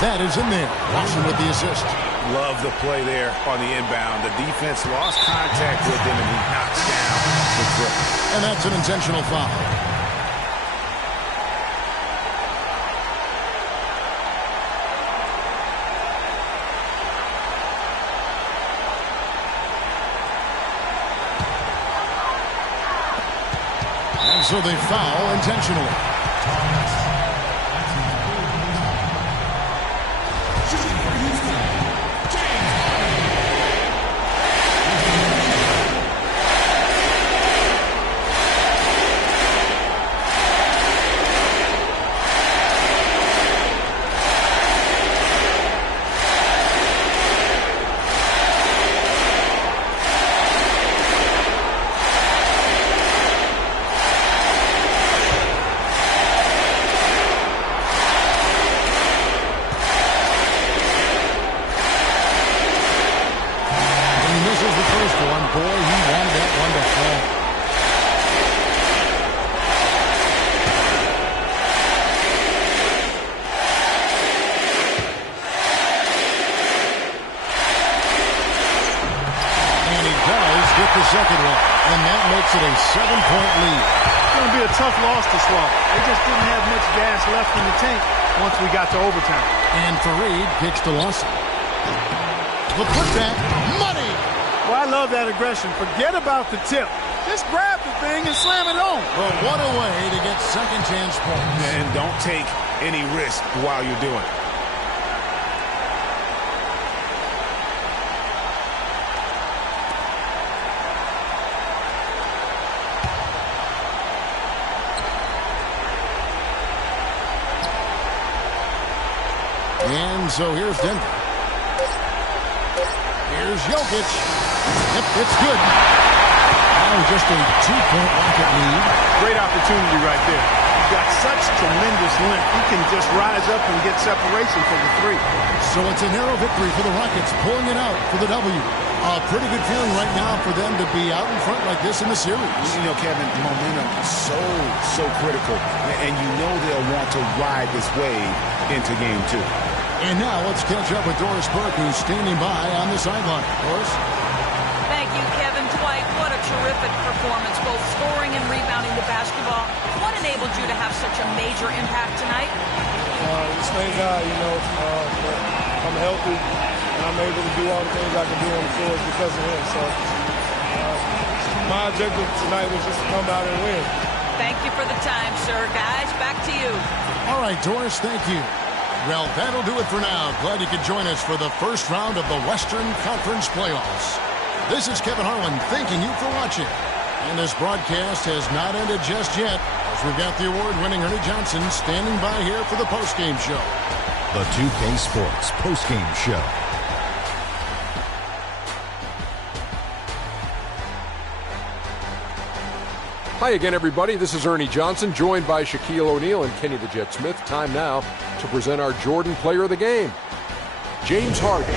That is in there. Lawson with the assist. Love the play there on the inbound. The defense lost contact with him, and he knocks down the foot. And that's an intentional foul. And so they foul intentionally. with the second one, and that makes it a 7-point lead. It's going to be a tough loss to swallow. They just didn't have much gas left in the tank once we got to overtime. And Fareed kicks to Lawson. The putback, money! Well, I love that aggression. Forget about the tip. Just grab the thing and slam it on. But what a way to get second chance points. And don't take any risk while you're doing it. And so here's Denver. Here's Jokic. Yep, it's good. Now just a 2-point Rocket lead. Great opportunity right there. He's got such tremendous length. He can just rise up and get separation from the three. So it's a narrow victory for the Rockets, pulling it out for the W. A pretty good feeling right now for them to be out in front like this in the series. You know, Kevin, momentum is so critical. And you know they'll want to ride this wave into game 2. And now let's catch up with Doris Burke, who's standing by on the sideline. Doris? Thank you, Kevin. Dwight, what a terrific performance, both scoring and rebounding the basketball. What enabled you to have such a major impact tonight? Just thank God, I'm healthy, and I'm able to do all the things I can do on the floor because of him. So my objective tonight was just to come out and win. Thank you for the time, sir. Guys, back to you. All right, Doris, thank you. Well, that'll do it for now. Glad you could join us for the first round of the Western Conference Playoffs. This is Kevin Harlan thanking you for watching. And this broadcast has not ended just yet, as we've got the award-winning Ernie Johnson standing by here for the postgame show. The 2K Sports postgame show. Hi again, everybody. This is Ernie Johnson, joined by Shaquille O'Neal and Kenny the Jet Smith. Time now to present our Jordan Player of the Game. James Harden.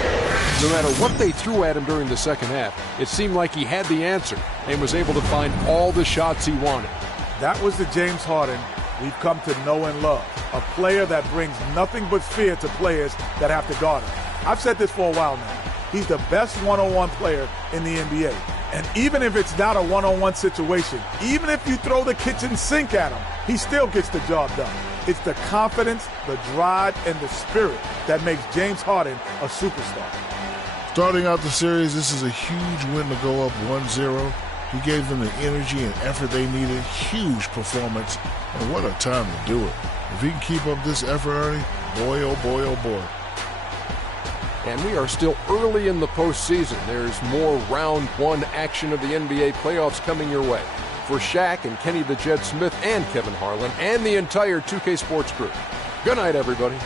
No matter what they threw at him during the second half, it seemed like he had the answer and was able to find all the shots he wanted. That was the James Harden we've come to know and love. A player that brings nothing but fear to players that have to guard him. I've said this for a while now. He's the best one-on-one player in the NBA. And even if it's not a one-on-one situation, even if you throw the kitchen sink at him, he still gets the job done. It's the confidence, the drive, and the spirit that makes James Harden a superstar. Starting out the series, this is a huge win to go up 1-0. He gave them the energy and effort they needed. Huge performance. And what a time to do it. If he can keep up this effort, Ernie, boy, oh boy, oh boy. And we are still early in the postseason. There's more round 1 action of the NBA playoffs coming your way. For Shaq and Kenny the Jet Smith and Kevin Harlan and the entire 2K Sports crew. Good night, everybody.